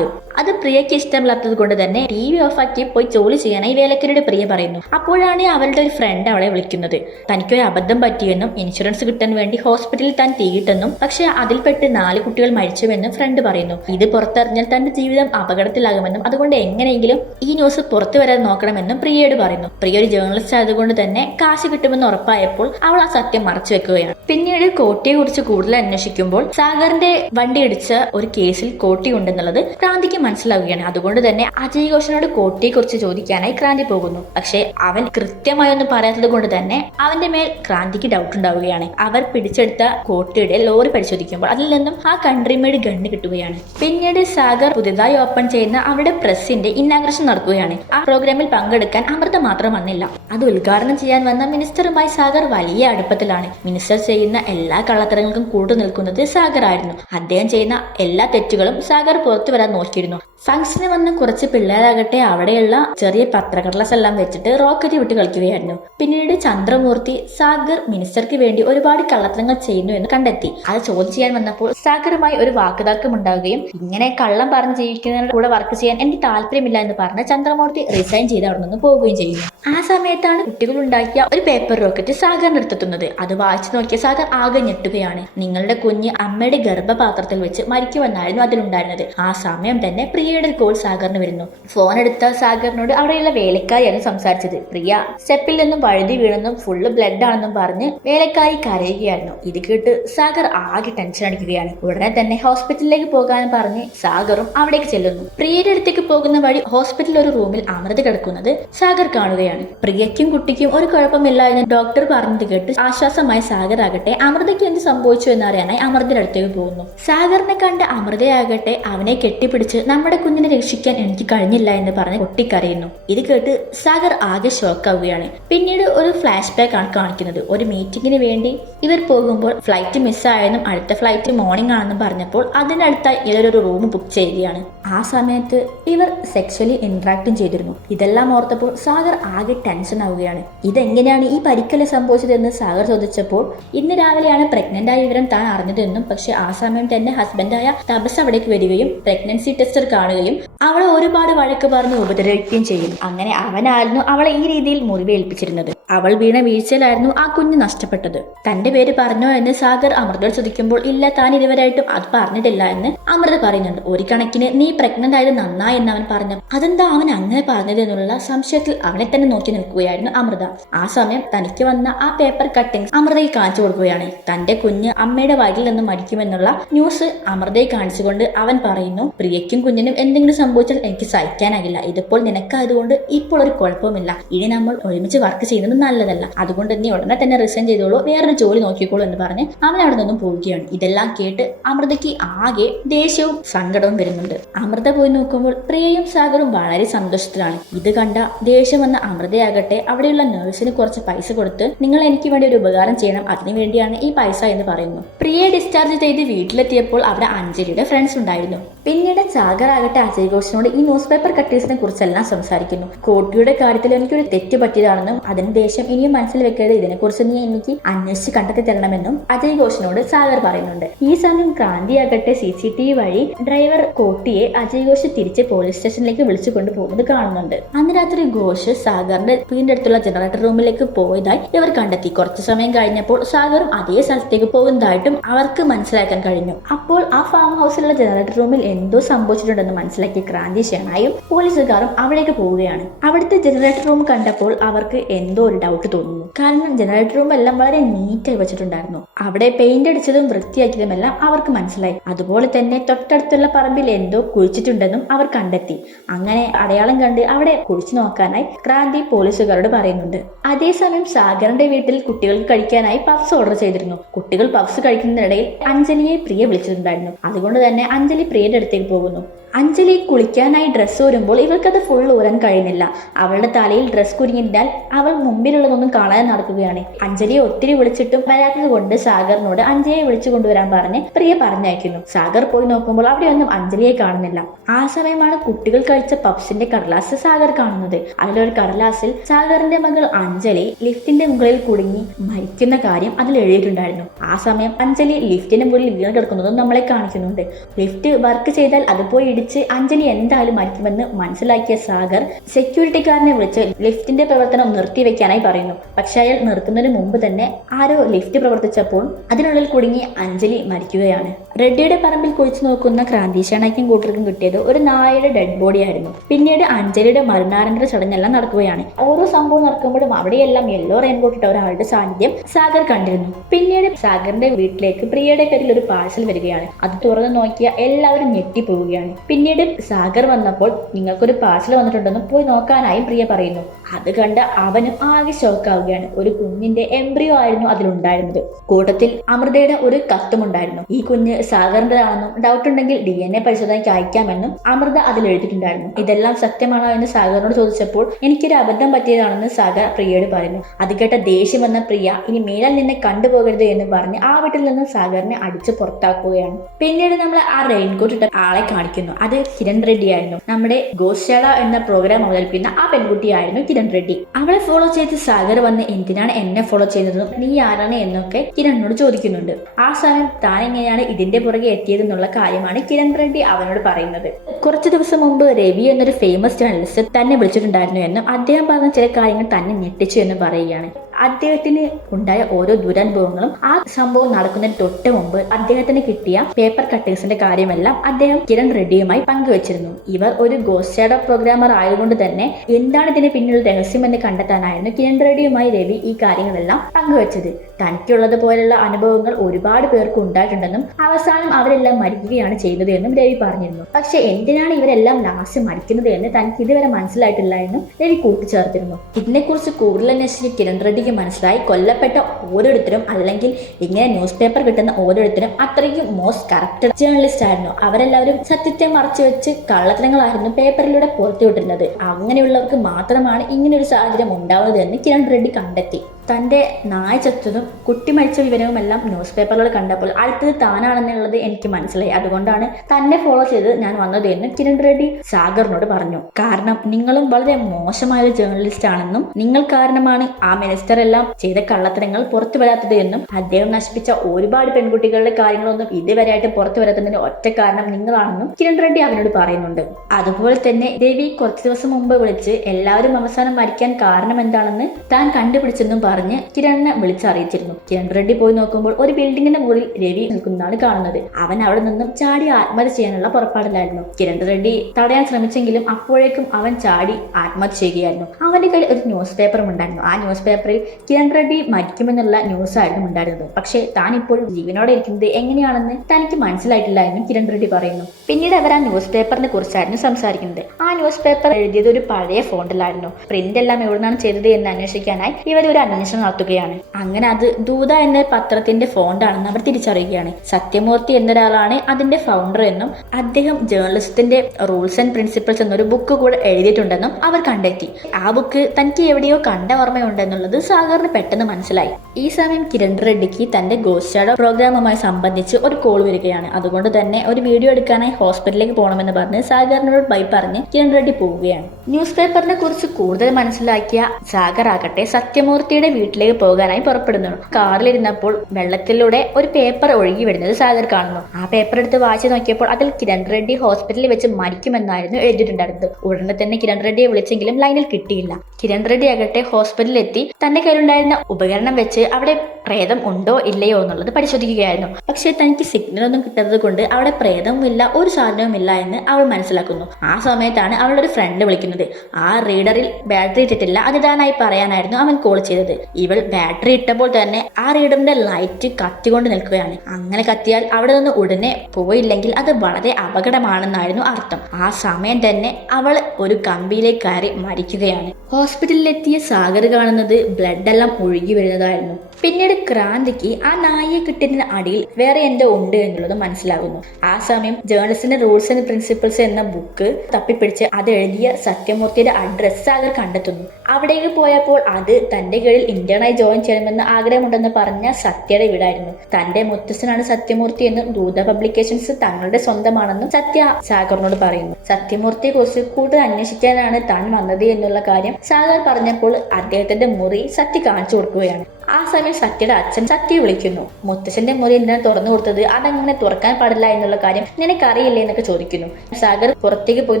അത് പ്രിയയ്ക്ക് ഇഷ്ടമില്ലാത്തത് കൊണ്ട് തന്നെ TV ഓഫാക്കി പോയി ജോലി ചെയ്യാനായി വേലക്കാരിയുടെ പ്രിയ പറയുന്നു. അപ്പോഴാണ് അവളുടെ ഒരു ഫ്രണ്ട് അവളെ വിളിക്കുന്നത്. തനിക്കൊരു അബദ്ധം പറ്റിയെന്നും ഇൻഷുറൻസ് കിട്ടാൻ വേണ്ടി ഹോസ്പിറ്റലിൽ താൻ തീയിട്ടെന്നും പക്ഷെ അതിൽപ്പെട്ട് 4 കുട്ടികൾ മരിച്ചുവെന്നും ഫ്രണ്ട് പറയുന്നു. ഇത് പുറത്തറിഞ്ഞാൽ തന്റെ ജീവിതം അപകടത്തിലാകുമെന്നും അതുകൊണ്ട് എങ്ങനെയെങ്കിലും ഈ ന്യൂസ് പുറത്തു വരാൻ നോക്കണമെന്നും പ്രിയയോട് പറയുന്നു. പ്രിയ ഒരു ജേർണലിസ്റ്റ് ആയതുകൊണ്ട് തന്നെ കാശ് കിട്ടുമെന്ന് ഉറപ്പായപ്പോൾ അവൾ ആ സത്യം മറച്ചു വെക്കുകയാണ്. പിന്നീട് കോട്ടിയെ കുറിച്ച് കൂടുതൽ അന്വേഷിക്കുമ്പോൾ സാഗറിന്റെ വണ്ടി ഇടിച്ച ഒരു കേസിൽ കോട്ടി ഉണ്ടെന്നുള്ളത് ക്രാന്തിക്ക് മനസ്സിലാവുകയാണ്. അതുകൊണ്ട് തന്നെ അജയ് ഘോഷിനോട് കോട്ടിയെ കുറിച്ച് ചോദിക്കാനായി ക്രാന്തി പോകുന്നു. പക്ഷെ അവൻ കൃത്യമായൊന്നും പറയാത്തത് കൊണ്ട് തന്നെ അവന്റെ മേൽ ക്രാന്തിക്ക് ഡൗട്ട് ഉണ്ടാവുകയാണ്. അവർ പിടിച്ചെടുത്ത കോട്ടിയുടെ ലോറി പരിശോധിക്കുമ്പോൾ അതിൽ നിന്നും ആ കൺട്രി മെയ്ഡ് ഗണ്ണ് കിട്ടുകയാണ്. പിന്നീട് സാഗർ പുതിയതായി ഓപ്പൺ ചെയ്യുന്ന അവരുടെ പ്രസിന്റെ ഇന്നാഗ്രേഷൻ നടക്കുകയാണ്. ആ പ്രോഗ്രാമിൽ പങ്കെടുക്കാൻ അമൃത മാത്രം വന്നില്ല. അത് ഉദ്ഘാടനം ചെയ്യാൻ വന്ന മിനിസ്റ്ററുമായി സാഗർ വലിയ അടുപ്പത്തിലാണ്. മിനിസ്റ്റർ ചെയ്യുന്ന എല്ലാ കള്ളത്തരങ്ങൾക്കും കൂട്ടു നിൽക്കുന്നത് സാഗർ ആയിരുന്നു. അദ്ദേഹം ചെയ്യുന്ന എല്ലാ തെറ്റുകളും സാഗർ പുറത്തു വരാൻ നോക്കിയിരുന്നു. ഫംഗ്ഷന് വന്ന കുറച്ച് പിള്ളേരാകട്ടെ അവിടെയുള്ള ചെറിയ പത്രക്കടലാസ് എല്ലാം വെച്ചിട്ട് റോക്കറ്റ് വിട്ട് കളിക്കുകയായിരുന്നു. പിന്നീട് ചന്ദ്രമൂർത്തി സാഗർ മിനിസ്റ്റർക്ക് വേണ്ടി ഒരുപാട് കള്ളത്തരങ്ങൾ ചെയ്യുന്നു എന്ന് കണ്ടെത്തി. അത് ചോദ്യം ചെയ്യാൻ വന്നപ്പോൾ സാഗറുമായി ഒരു വാക്കുതർക്കം ഉണ്ടാവുകയും ഇങ്ങനെ കള്ളം പറഞ്ഞ് ജീവിക്കുന്നവരുടെ കൂടെ വർക്ക് ചെയ്യാൻ എനിക്ക് താല്പര്യമില്ല എന്ന് പറഞ്ഞ് ചന്ദ്രമൂർത്തി റിസൈൻ ചെയ്ത് അവിടെ നിന്ന് പോവുകയും ചെയ്യുന്നു. ആ സമയത്താണ് കുട്ടികൾ ഉണ്ടാക്കിയ ഒരു പേപ്പർ റോക്കറ്റ് സാഗറിന്റെ അടുത്തെത്തുന്നത്. അത് വായിച്ചു നോക്കിയ സാഗർ ആകെ ഞെട്ടുകയാണ്. നിങ്ങളുടെ കുഞ്ഞ് അമ്മയുടെ ഗർഭപാത്രത്തിൽ വെച്ച് മരിക്കുമെന്നായിരുന്നു അതിലുണ്ടായിരുന്നത്. ആ സമയം തന്നെ പ്രിയയുടെ കോൾ സാഗറിന് വരുന്നു. ഫോൺ എടുത്ത സാഗറിനോട് അവിടെയുള്ള വേലക്കാരിയാണ് സംസാരിച്ചത്. പ്രിയ സ്റ്റെപ്പിൽ നിന്നും വഴുതി വീണെന്നും ഫുള്ള് ബ്ലഡ് ആണെന്നും പറഞ്ഞ് വേലക്കാരി കരയുകയായിരുന്നു. ഇത് കേട്ട് സാഗർ ആകെ ടെൻഷൻ അടിക്കുകയാണ്. ഉടനെ തന്നെ ഹോസ്പിറ്റലിലേക്ക് പോകാൻ പറഞ്ഞ് സാഗറും അവിടേക്ക് ചെല്ലുന്നു. പ്രിയയുടെ അടുത്തേക്ക് പോകുന്ന വഴി ഹോസ്പിറ്റലിൽ ഒരു റൂമിൽ അമൃത കിടക്കുന്നത് സാഗർ കാണുകയാണ്. പ്രിയയ്ക്കും കുട്ടിക്കും ഒരു കുഴപ്പമില്ല എന്ന് ഡോക്ടർ പറഞ്ഞത് കേട്ട് ആശ്വാസമായ സാഗർ ആകട്ടെ അമൃതയ്ക്ക് എന്ത് സംഭവിച്ചു എന്നറിയാനായി അമൃതയുടെ അടുത്തേക്ക് പോകുന്നു. സാഗറിനെ കണ്ട അമൃതയാകട്ടെ അവനെ കെട്ടിപ്പിടിച്ച് നമ്മുടെ കുഞ്ഞിനെ രക്ഷിക്കാൻ എനിക്ക് കഴിഞ്ഞില്ല എന്ന് പറഞ്ഞ് പൊട്ടിക്കരയുന്നു. ഇത് കേട്ട് സാഗർ ആകെ ഷോക്കാവുകയാണ്. പിന്നീട് ഒരു ഫ്ലാഷ് ബാക്ക് ആണ് കാണിക്കുന്നത്. ഒരു മീറ്റിംഗിന് വേണ്ടി ഇവർ പോകുമ്പോൾ ഫ്ലൈറ്റ് മിസ്സായെന്നും അടുത്ത ഫ്ലൈറ്റ് മോർണിംഗ് ആണെന്നും പറഞ്ഞപ്പോൾ അതിനടുത്തായി ഇവരൊരു റൂം ബുക്ക് ചെയ്യുകയാണ്. ആ സമയത്ത് ഇവർ സെക്സ്വലി ഇന്ററാക്ടും ചെയ്തിരുന്നു. ഇതെല്ലാം ഓർത്തപ്പോൾ സാഗർ ആകെ ടെൻഷൻ ആവുകയാണ്. ഇതെങ്ങനെയാണ് ഈ പരിക്കല് സംഭവിച്ചതെന്ന് സാഗർ ചോദിച്ചപ്പോൾ ഇന്ന് രാവിലെയാണ് പ്രഗ്നന്റ് ആയ വിവരം താൻ അറിഞ്ഞതെന്നും പക്ഷെ ആ സമയം തന്നെ ഹസ്ബൻഡായ തപസ് അവിടേക്ക് വരികയും പ്രഗ്നൻസി ടെസ്റ്റർ കാണുകയും അവളെ ഒരുപാട് വഴക്ക് പറഞ്ഞ് ഉപദ്രവിക്കുകയും ചെയ്യും. അങ്ങനെ അവനായിരുന്നു അവളെ ഈ രീതിയിൽ മുറിവേൽപ്പിച്ചിരുന്നത്. അവൾ വീണ വീഴ്ചയിലായിരുന്നു ആ കുഞ്ഞ് നഷ്ടപ്പെട്ടത്. തന്റെ പേര് പറഞ്ഞോ എന്ന് സാഗർ അമൃതയോട് ചോദിക്കുമ്പോൾ ഇല്ല, താൻ ഇതുവരെയായിട്ടും അത് പറഞ്ഞിട്ടില്ല എന്ന് അമൃത പറയുന്നുണ്ട്. ഒരു കണക്കിന് നീ പ്രഗ്നന്റ് ആയത് നന്നായി എന്ന് അവൻ പറഞ്ഞു. അതെന്താ അവൻ അങ്ങനെ പറഞ്ഞത് എന്നുള്ള സംശയത്തിൽ അവനെ തന്നെ നോക്കി നിൽക്കുകയായിരുന്നു അമൃത. ആ സമയം തനിക്ക് വന്ന ആ പേപ്പർ കട്ടിംഗ് അമൃതയെ കാണിച്ചു കൊടുക്കുകയാണ്. തന്റെ കുഞ്ഞ് അമ്മയുടെ വയറ്റിൽ നിന്ന് മരിക്കുമെന്നുള്ള ന്യൂസ് അമൃതയെ കാണിച്ചുകൊണ്ട് അവൻ പറയുന്നു, പ്രിയയ്ക്കും കുഞ്ഞിനും എന്തെങ്കിലും സംഭവിച്ചാൽ എനിക്ക് സഹിക്കാനാകില്ല. ഇതിപ്പോൾ നിനക്കായതുകൊണ്ട് ഇപ്പോൾ ഒരു കുഴപ്പമില്ല. ഇനി നമ്മൾ ഒരുമിച്ച് വർക്ക് ചെയ്യുന്നത് നല്ലതല്ല. അതുകൊണ്ട് നീ ഉടനെ തന്നെ റിസൈൻ ചെയ്തോളൂ, വേറൊരു ജോലി നോക്കിക്കോളൂ എന്ന് പറഞ്ഞ് അവൻ അവിടെ നിന്നും പോവുകയാണ്. ഇതെല്ലാം കേട്ട് അമൃതയ്ക്ക് ആകെ ദേഷ്യവും സങ്കടവും വരുന്നുണ്ട്. അമൃത പോയി നോക്കുമ്പോൾ പ്രിയയും സാഗറും വളരെ സന്തോഷത്തിലാണ്. ഇത് കണ്ട ദേഷ്യം വന്ന അമൃതയാകട്ടെ അവിടെയുള്ള നഴ്സിന് കുറച്ച് പൈസ കൊടുത്ത് നിങ്ങൾ എനിക്ക് വേണ്ടി ഒരു ഉപകാരം ചെയ്യണം, അതിനു വേണ്ടിയാണ് ഈ പൈസ എന്ന് പറയുന്നു. പ്രിയയെ ഡിസ്ചാർജ് ചെയ്ത് വീട്ടിലെത്തിയപ്പോൾ അവിടെ അഞ്ജലിയുടെ ഫ്രണ്ട്സ് ഉണ്ടായിരുന്നു. പിന്നീട് സാഗർ ആകട്ടെ അജയ് ഘോഷിനോട് ഈ ന്യൂസ് പേപ്പർ കട്ടേഴ്സിനെ കുറിച്ചെല്ലാം സംസാരിക്കുന്നു. കോട്ടിയുടെ കാര്യത്തിൽ എനിക്കൊരു തെറ്റ് പറ്റിയതാണെന്നും അതിന് ദേഷ്യം ഇനിയും മനസ്സിൽ വെക്കരുത്, ഇതിനെക്കുറിച്ച് നീ എനിക്ക് അന്വേഷിച്ച് കണ്ടെത്തി തരണമെന്നും അജയ് ഘോഷിനോട് സാഗർ പറയുന്നുണ്ട്. ഈ സമയം ക്രാന്തിയാകട്ടെ CCTV വഴി ഡ്രൈവർ കോട്ടിയെ അജയ് ഘോഷ് തിരിച്ച് പോലീസ് സ്റ്റേഷനിലേക്ക് വിളിച്ചു കൊണ്ടുപോകുന്നത് കാണുന്നുണ്ട്. അന്ന് രാത്രി ഘോഷ് സാഗറിന്റെ വീടിന്റെ അടുത്തുള്ള ജനറേറ്റർ റൂമിലേക്ക് പോയതായി ഇവർ കണ്ടെത്തി. കുറച്ചു സമയം കഴിഞ്ഞപ്പോൾ സാഗറും അതേ സ്ഥലത്തേക്ക് പോകുന്നതായിട്ടും അവർക്ക് മനസ്സിലാക്കാൻ കഴിഞ്ഞു. അപ്പോൾ ആ ഫാം ഹൗസിലുള്ള ജനറേറ്റർ റൂമിൽ എന്തോ സംഭവിച്ചിട്ടുണ്ടെന്ന് മനസ്സിലാക്കിയ ക്രാന്തി ഷേണായും പോലീസുകാരും അവിടേക്ക് പോവുകയാണ്. അവിടുത്തെ ജനറേറ്റർ റൂം കണ്ടപ്പോൾ അവർക്ക് എന്തോ ഒരു ഒരു ഡൗട്ട് തോന്നുന്നു. കാരണം ജനറേറ്റർ റൂം എല്ലാം വളരെ നീറ്റായി വെച്ചിട്ടുണ്ടായിരുന്നു. അവിടെ പെയിന്റ് അടിച്ചതും വൃത്തിയാക്കിയതുമെല്ലാം അവർക്ക് മനസ്സിലായി. അതുപോലെ തന്നെ തൊട്ടടുത്തുള്ള പറമ്പിൽ എന്തോ കുഴിച്ചിട്ടുണ്ടെന്നും അവർ കണ്ടെത്തി. അങ്ങനെ അടയാളം കണ്ട് അവിടെ കുഴിച്ചു നോക്കാനായി ക്രാന്തി പോലീസുകാരോട് പറയുന്നുണ്ട്. അതേസമയം സാഗറിന്റെ വീട്ടിൽ കുട്ടികൾക്ക് കഴിക്കാനായി പഫ്സ് ഓർഡർ ചെയ്തിരുന്നു. കുട്ടികൾ പഫ്സ് കഴിക്കുന്നതിനിടയിൽ അഞ്ജലിയെ പ്രിയ വിളിച്ചിട്ടുണ്ടായിരുന്നു. അതുകൊണ്ട് തന്നെ അഞ്ജലി പ്രിയയുടെ അടുത്തേക്ക് പോകുന്നു. അഞ്ജലി കുളിക്കാനായി ഡ്രസ്സ് ഊരുമ്പോൾ ഇവൾക്കത് ഫുൾ ഊരാൻ കഴിയുന്നില്ല. അവളുടെ തലയിൽ ഡ്രസ്സ് കുരുങ്ങിയാൽ അവൾ മുമ്പിലുള്ളതൊന്നും കാണാതെ നടക്കുകയാണ്. അഞ്ജലിയെ ഒത്തിരി വിളിച്ചിട്ടും വരാത്തത് കൊണ്ട് സാഗറിനോട് അഞ്ജലിയെ വിളിച്ചു കൊണ്ടുവരാൻ പറഞ്ഞ് പ്രിയ പറഞ്ഞയക്കുന്നു. സാഗർ പോയി നോക്കുമ്പോൾ അവിടെയൊന്നും അഞ്ജലിയെ കാണുന്നില്ല. ആ സമയമാണ് കുട്ടികൾ കഴിച്ച പപ്സിന്റെ കടലാസ് സാഗർ കാണുന്നത്. അതിലൊരു കടലാസിൽ സാഗറിന്റെ മകൾ അഞ്ജലി ലിഫ്റ്റിന്റെ മുകളിൽ കുടുങ്ങി മരിക്കുന്ന കാര്യം അതിൽ എഴുതിയിട്ടുണ്ടായിരുന്നു. ആ സമയം അഞ്ജലി ലിഫ്റ്റിന്റെ മുകളിൽ വീണ് കിടക്കുന്നതും നമ്മളെ കാണിക്കുന്നുണ്ട്. ലിഫ്റ്റ് വർക്ക് ചെയ്താൽ അത് പോയി അഞ്ജലി എന്തായാലും മരിക്കുമെന്ന് മനസ്സിലാക്കിയ സാഗർ സെക്യൂരിറ്റിക്കാരനെ വിളിച്ച് ലിഫ്റ്റിന്റെ പ്രവർത്തനം നിർത്തിവെക്കാനായി പറയുന്നു. പക്ഷെ അയാൾ നിർത്തുന്നതിന് മുമ്പ് തന്നെ ആരോ ലിഫ്റ്റ് പ്രവർത്തിച്ചപ്പോൾ അതിനുള്ളിൽ കുടുങ്ങി അഞ്ജലി മരിക്കുകയാണ്. റെഡ്ഡിയുടെ പറമ്പിൽ കുഴിച്ചു നോക്കുന്ന ക്രാന്തീശാണയ്ക്കും കൂട്ടർക്കും കിട്ടിയത് ഒരു നായയുടെ ഡെഡ് ബോഡി ആയിരുന്നു. പിന്നീട് അഞ്ജലിയുടെ മരണാനന്തര ചടങ്ങെല്ലാം നടക്കുകയാണ്. ഓരോ സംഭവം നടക്കുമ്പോഴും അവിടെയെല്ലാം യെല്ലോ റെയിൻകോട്ട് ഇട്ട ഒരാളുടെ സാന്നിധ്യം സാഗർ കണ്ടിരുന്നു. പിന്നീട് സാഗറിന്റെ വീട്ടിലേക്ക് പ്രിയയുടെ കയ്യിൽ ഒരു പാഴ്സൽ വരികയാണ്. അത് തുറന്നു നോക്കിയ എല്ലാവരും ഞെട്ടിപ്പോവുകയാണ്. പിന്നീട് സാഗർ വന്നപ്പോൾ നിങ്ങൾക്കൊരു പാഴ്സൽ വന്നിട്ടുണ്ടെന്ന് പോയി നോക്കാനായും പ്രിയ പറയുന്നു. അത് കണ്ട അവനും ആകെ ഷോക്കാവുകയാണ്. ഒരു കുഞ്ഞിന്റെ എംബ്രിയോ ആയിരുന്നു അതിലുണ്ടായിരുന്നത്. കൂട്ടത്തിൽ അമൃതയുടെ ഒരു കത്തും ഉണ്ടായിരുന്നു. ഈ കുഞ്ഞ് സാഗറിന്റെതാണെന്നും ഡൗട്ട് ഉണ്ടെങ്കിൽ DNA പരിശോധനയ്ക്ക് അയക്കാമെന്നും അമൃത അതിൽ എഴുതിയിട്ടുണ്ടായിരുന്നു. ഇതെല്ലാം സത്യമാണോ എന്ന് സാഗറിനോട് ചോദിച്ചപ്പോൾ എനിക്കൊരു അബദ്ധം പറ്റിയതാണെന്ന് സാഗർ പ്രിയയോട് പറയുന്നു. അത് കേട്ട ദേഷ്യം വന്ന പ്രിയ ഇനി മേലാൽ നിന്നെ കണ്ടുപോകരുത് എന്ന് പറഞ്ഞ് ആ വീട്ടിൽ നിന്നും സാഗറിനെ അടിച്ച് പുറത്താക്കുകയാണ്. പിന്നീട് നമ്മൾ ആ റെയിൻകോട്ട് ഇട്ട ആളെ കാണിക്കുന്നു. അത് കിരൺ റെഡ്ഡി ആയിരുന്നു. നമ്മുടെ ഗോശാല എന്ന പ്രോഗ്രാം അവതരിപ്പിക്കുന്ന ആ പെൺകുട്ടിയായിരുന്നു കിരൺ റെഡ്ഡി. അവളെ ഫോളോ ചെയ്ത് സാഗർ വന്ന് എന്തിനാണ് എന്നെ ഫോളോ ചെയ്യുന്നതും നീ ആരാണ് എന്നൊക്കെ കിരണിനോട് ചോദിക്കുന്നുണ്ട്. ആ സമയം താൻ എങ്ങനെയാണ് ഇതിന്റെ പുറകെ എത്തിയതെന്നുള്ള കാര്യമാണ് കിരൺ റെഡ്ഡി അവനോട് പറയുന്നത്. കുറച്ചു ദിവസം മുമ്പ് രവി എന്നൊരു ഫേമസ് ജേർണലിസ്റ്റ് തന്നെ വിളിച്ചിട്ടുണ്ടായിരുന്നു എന്നും അദ്ദേഹം പറഞ്ഞ ചില കാര്യങ്ങൾ തന്നെ ഞെട്ടിച്ചു എന്നും പറയുകയാണ്. അദ്ദേഹത്തിന് ഉണ്ടായ ഓരോ ദുരനുഭവങ്ങളും ആ സംഭവം നടക്കുന്നതിന് തൊട്ട് മുമ്പ് അദ്ദേഹത്തിന് കിട്ടിയ പേപ്പർ കട്ടേഴ്സിന്റെ കാര്യമെല്ലാം അദ്ദേഹം കിരൺ റെഡ്ഡിയുമായി പങ്കുവച്ചിരുന്നു. ഇവർ ഒരു ഗോസ്റ്റ് ഷാഡോ പ്രോഗ്രാമർ ആയതുകൊണ്ട് തന്നെ എന്താണ് ഇതിന് പിന്നിൽ രഹസ്യമെന്ന് കണ്ടെത്താനായിരുന്നു കിരൺ റെഡ്ഡിയുമായി രവി ഈ കാര്യങ്ങളെല്ലാം പങ്കുവച്ചത്. തനിക്കുള്ളത് പോലുള്ള അനുഭവങ്ങൾ ഒരുപാട് പേർക്ക് ഉണ്ടായിട്ടുണ്ടെന്നും അവസാനം അവരെല്ലാം മരിക്കുകയാണ് ചെയ്യുന്നത് എന്നും രവി പറഞ്ഞിരുന്നു. പക്ഷെ എന്തിനാണ് ഇവരെല്ലാം ലാസ്റ്റ് മരിക്കുന്നത് എന്ന് തനിക്ക് ഇതുവരെ മനസ്സിലായിട്ടില്ല എന്നും രവി കൂട്ടിച്ചേർത്തിരുന്നു. ഇതിനെക്കുറിച്ച് കൂടുതൽ അന്വേഷിച്ച് കിരൺ റെഡ്ഡിക്ക് മനസ്സിലായി കൊല്ലപ്പെട്ട ഓരോരുത്തരും അല്ലെങ്കിൽ ഇങ്ങനെ ന്യൂസ് പേപ്പർ കിട്ടുന്ന ഓരോരുത്തരും അത്രയ്ക്കും മോസ്റ്റ് കറപ്റ്റഡ് ജേർണലിസ്റ്റ് ആയിരുന്നു. അവരെല്ലാവരും സത്യത്തെ മറച്ചു വെച്ച് കള്ളത്തരങ്ങളായിരുന്നു പേപ്പറിലൂടെ പുറത്തുവിട്ടിരുന്നത്. അങ്ങനെയുള്ളവർക്ക് മാത്രമാണ് ഇങ്ങനെയൊരു സാഹചര്യം ഉണ്ടാവുന്നത് എന്ന് കിരൺ റെഡ്ഡി കണ്ടെത്തി. തൻ്റെ നായ ചത്തതും കുട്ടി മരിച്ച വിവരവുമെല്ലാം ന്യൂസ് പേപ്പറുകൾ കണ്ടപ്പോൾ അടുത്തത് താനാണെന്നുള്ളത് എനിക്ക് മനസ്സിലായി. അതുകൊണ്ടാണ് തന്നെ ഫോളോ ചെയ്ത് ഞാൻ വന്നത് എന്ന് കിരൺ റെഡ്ഡി സാഗറിനോട് പറഞ്ഞു. കാരണം നിങ്ങളും വളരെ മോശമായ ജേർണലിസ്റ്റ് ആണെന്നും നിങ്ങൾ കാരണമാണ് ആ മിനിസ്റ്റർ എല്ലാം ചെയ്ത കള്ളത്തരങ്ങൾ പുറത്തു വരാത്തത് എന്നും അദ്ദേഹം നശിപ്പിച്ച ഒരുപാട് പെൺകുട്ടികളുടെ കാര്യങ്ങളൊന്നും ഇതുവരെയായിട്ട് പുറത്തു വരാത്തതിന് ഒറ്റ കാരണം നിങ്ങളാണെന്നും കിരൺ റെഡ്ഡി അവനോട് പറയുന്നുണ്ട്. അതുപോലെ തന്നെ രവി കുറച്ചു ദിവസം മുമ്പ് വിളിച്ച് എല്ലാവരും അവസാനം മരിക്കാൻ കാരണം എന്താണെന്ന് താൻ കണ്ടുപിടിച്ചെന്നും പറഞ്ഞ് കിരണിനെ വിളിച്ചറിയിച്ചിരുന്നു. കിരൺ റെഡ്ഡി പോയി നോക്കുമ്പോൾ ഒരു ബിൽഡിങ്ങിന്റെ മുകളിൽ രവി നിൽക്കുന്നതാണ് കാണുന്നത്. അവൻ അവിടെ നിന്നും ചാടി ആത്മഹത്യ ചെയ്യാനുള്ള പുറപ്പാടിലായിരുന്നു. കിരൺ റെഡ്ഡി തടയാൻ ശ്രമിച്ചെങ്കിലും അപ്പോഴേക്കും അവൻ ചാടി ആത്മഹത്യ ചെയ്യുകയായിരുന്നു. അവന്റെ കയ്യിൽ ഒരു ന്യൂസ് പേപ്പറും ഉണ്ടായിരുന്നു. ആ ന്യൂസ് പേപ്പറിൽ കിരൺ റെഡ്ഡി മരിക്കുമെന്നുള്ള ന്യൂസ് ആയിരുന്നു ഉണ്ടായിരുന്നത്. പക്ഷേ താൻ ഇപ്പോഴും ജീവനോടെ ഇരിക്കുന്നത് എങ്ങനെയാണെന്ന് തനിക്ക് മനസ്സിലായിട്ടില്ല എന്നും കിരൺ റെഡ്ഡി പറയുന്നു. പിന്നീട് അവർ ആ ന്യൂസ് പേപ്പറിനെ കുറിച്ചായിരുന്നു സംസാരിക്കുന്നത്. ആ ന്യൂസ് പേപ്പർ എഴുതിയത് ഒരു പഴയ ഫോണ്ടിലായിരുന്നു. പ്രിന്റ് എല്ലാം എവിടുന്നാണ് ചെയ്തത് എന്ന് അന്വേഷിക്കാനായി ഇവർ ഒരു അന്വേഷണം നടത്തുകയാണ്. അങ്ങനെ അത് ദൂത എന്ന പത്രത്തിന്റെ ഫോണ്ടാണെന്ന് അവർ തിരിച്ചറിയുകയാണ്. സത്യമൂർത്തി എന്നൊരാളാണ് അതിന്റെ ഫൗണ്ടർ എന്നും അദ്ദേഹം ജേർണലിസത്തിന്റെ റൂൾസ് ആൻഡ് പ്രിൻസിപ്പിൾസ് എന്നൊരു ബുക്ക് കൂടെ എഴുതിയിട്ടുണ്ടെന്നും അവർ കണ്ടെത്തി. ആ ബുക്ക് തനിക്ക് എവിടെയോ കണ്ട ഓർമ്മയുണ്ടെന്നുള്ളത് സാഗറിന് പെട്ടെന്ന് മനസ്സിലായി. ഈ സമയം കിരൺ റെഡ്ഡിക്ക് തന്റെ ഗോസ്റ്റ് ഷാഡോ പ്രോഗ്രാമുമായി സംബന്ധിച്ച് ഒരു കോൾ വരികയാണ്. അതുകൊണ്ട് തന്നെ ഒരു വീഡിയോ എടുക്കാനായി ഹോസ്പിറ്റലിലേക്ക് പോകണമെന്ന് പറഞ്ഞ് സാഗറിനോട് ബൈ പറഞ്ഞ് കിരൺ റെഡ്ഡി പോവുകയാണ്. ന്യൂസ് പേപ്പറിനെ കുറിച്ച് കൂടുതൽ മനസ്സിലാക്കിയ സാഗർ ആകട്ടെ സത്യമൂർത്തിയുടെ വീട്ടിലേക്ക് പോകാനായി പുറപ്പെടുന്നു. കാറിലിരുന്നപ്പോൾ വെള്ളത്തിലൂടെ ഒരു പേപ്പർ ഒഴുകി വരുന്നത് സാഗർ കാണുന്നു. ആ പേപ്പർ എടുത്ത് വായിച്ചു നോക്കിയപ്പോൾ അതിൽ കിരൺ റെഡ്ഡി ഹോസ്പിറ്റലിൽ വെച്ച് മരിക്കുമെന്നായിരുന്നു എഴുതിയിട്ടുണ്ടായിരുന്നത്. ഉടനെ തന്നെ കിരൺ റെഡ്ഡിയെ വിളിച്ചെങ്കിലും ലൈനിൽ കിട്ടിയില്ല. കിരൺ റെഡ്ഡി ആകട്ടെ ഹോസ്പിറ്റലിൽ എത്തി തന്റെ കയ്യിലുണ്ടായിരുന്ന ഉപകരണം വെച്ച് അവിടെ പ്രേതം ഉണ്ടോ ഇല്ലയോ എന്നുള്ളത് പരിശോധിക്കുകയായിരുന്നു. പക്ഷെ തനിക്ക് സിഗ്നൽ ഒന്നും കിട്ടാത്തത് കൊണ്ട് അവിടെ പ്രേതവുമില്ല, ഒരു സാധനവും ഇല്ല എന്ന് അവൾ മനസ്സിലാക്കുന്നു. ആ സമയത്താണ് അവളുടെ ഒരു ഫ്രണ്ട് വിളിക്കുന്നത്. ആ റീഡറിൽ ബാറ്ററി ഇട്ടിട്ടില്ല, അത് ഇടാനായി പറയാനായിരുന്നു അവൻ കോൾ ചെയ്തത്. ഇവൾ ബാറ്ററി ഇട്ടപ്പോൾ തന്നെ ആ റീഡറിന്റെ ലൈറ്റ് കത്തിക്കൊണ്ട് നിൽക്കുകയാണ്. അങ്ങനെ കത്തിയാൽ അവിടെ നിന്ന് ഉടനെ പോയില്ലെങ്കിൽ അത് വളരെ അപകടമാണെന്നായിരുന്നു അർത്ഥം. ആ സമയം തന്നെ അവൾ ഒരു കമ്പിയിലേക്ക് കയറി മരിക്കുകയാണ്. ഹോസ്പിറ്റലിലെത്തിയ സാഗർ കാണുന്നത് ബ്ലഡ് എല്ലാം ഒഴുകി വരുന്നതായിരുന്നു. പിന്നീട് ക്രാന്തിക്ക് ആ നായിയെ കിട്ടിയതിന് അടിയിൽ വേറെ എന്തോ ഉണ്ട് എന്നുള്ളത് മനസ്സിലാകുന്നു. ആ സമയം ജേർണലിസ്റ്റിന്റെ റൂൾസ് ആൻഡ് പ്രിൻസിപ്പിൾസ് എന്ന ബുക്ക് തപ്പിപ്പിടിച്ച് അത് എഴുതിയ സത്യമൂർത്തിയുടെ അഡ്രസ് സാഗർ കണ്ടെത്തുന്നു. അവിടേക്ക് പോയപ്പോൾ അത് തന്റെ കീഴിൽ ഇന്റേണായി ജോയിൻ ചെയ്യണമെന്ന് ആഗ്രഹമുണ്ടെന്ന് പറഞ്ഞ സത്യയുടെ വീടായിരുന്നു. തന്റെ മുത്തച്ഛനാണ് സത്യമൂർത്തി എന്നും ദൂത പബ്ലിക്കേഷൻസ് തങ്ങളുടെ സ്വന്തമാണെന്നും സത്യ സാഗറിനോട് പറയുന്നു. സത്യമൂർത്തിയെ കുറിച്ച് കൂടുതൽ അന്വേഷിക്കാനാണ് താൻ വന്നത് എന്നുള്ള കാര്യം സാഗർ പറഞ്ഞപ്പോൾ അദ്ദേഹത്തിന്റെ മുറി സത്യ കാണിച്ചു കൊടുക്കുകയാണ്. ആ സമയം സത്യയുടെ അച്ഛൻ സത്യ വിളിക്കുന്നു. മുത്തച്ഛന്റെ മുറി എന്തിനാണ് തുറന്നു കൊടുത്തത്, അതങ്ങനെ തുറക്കാൻ പാടില്ല എന്നുള്ള കാര്യം നിനക്കറിയില്ലേ എന്നൊക്കെ ചോദിക്കുന്നു. സാഗർ പുറത്തേക്ക് പോയി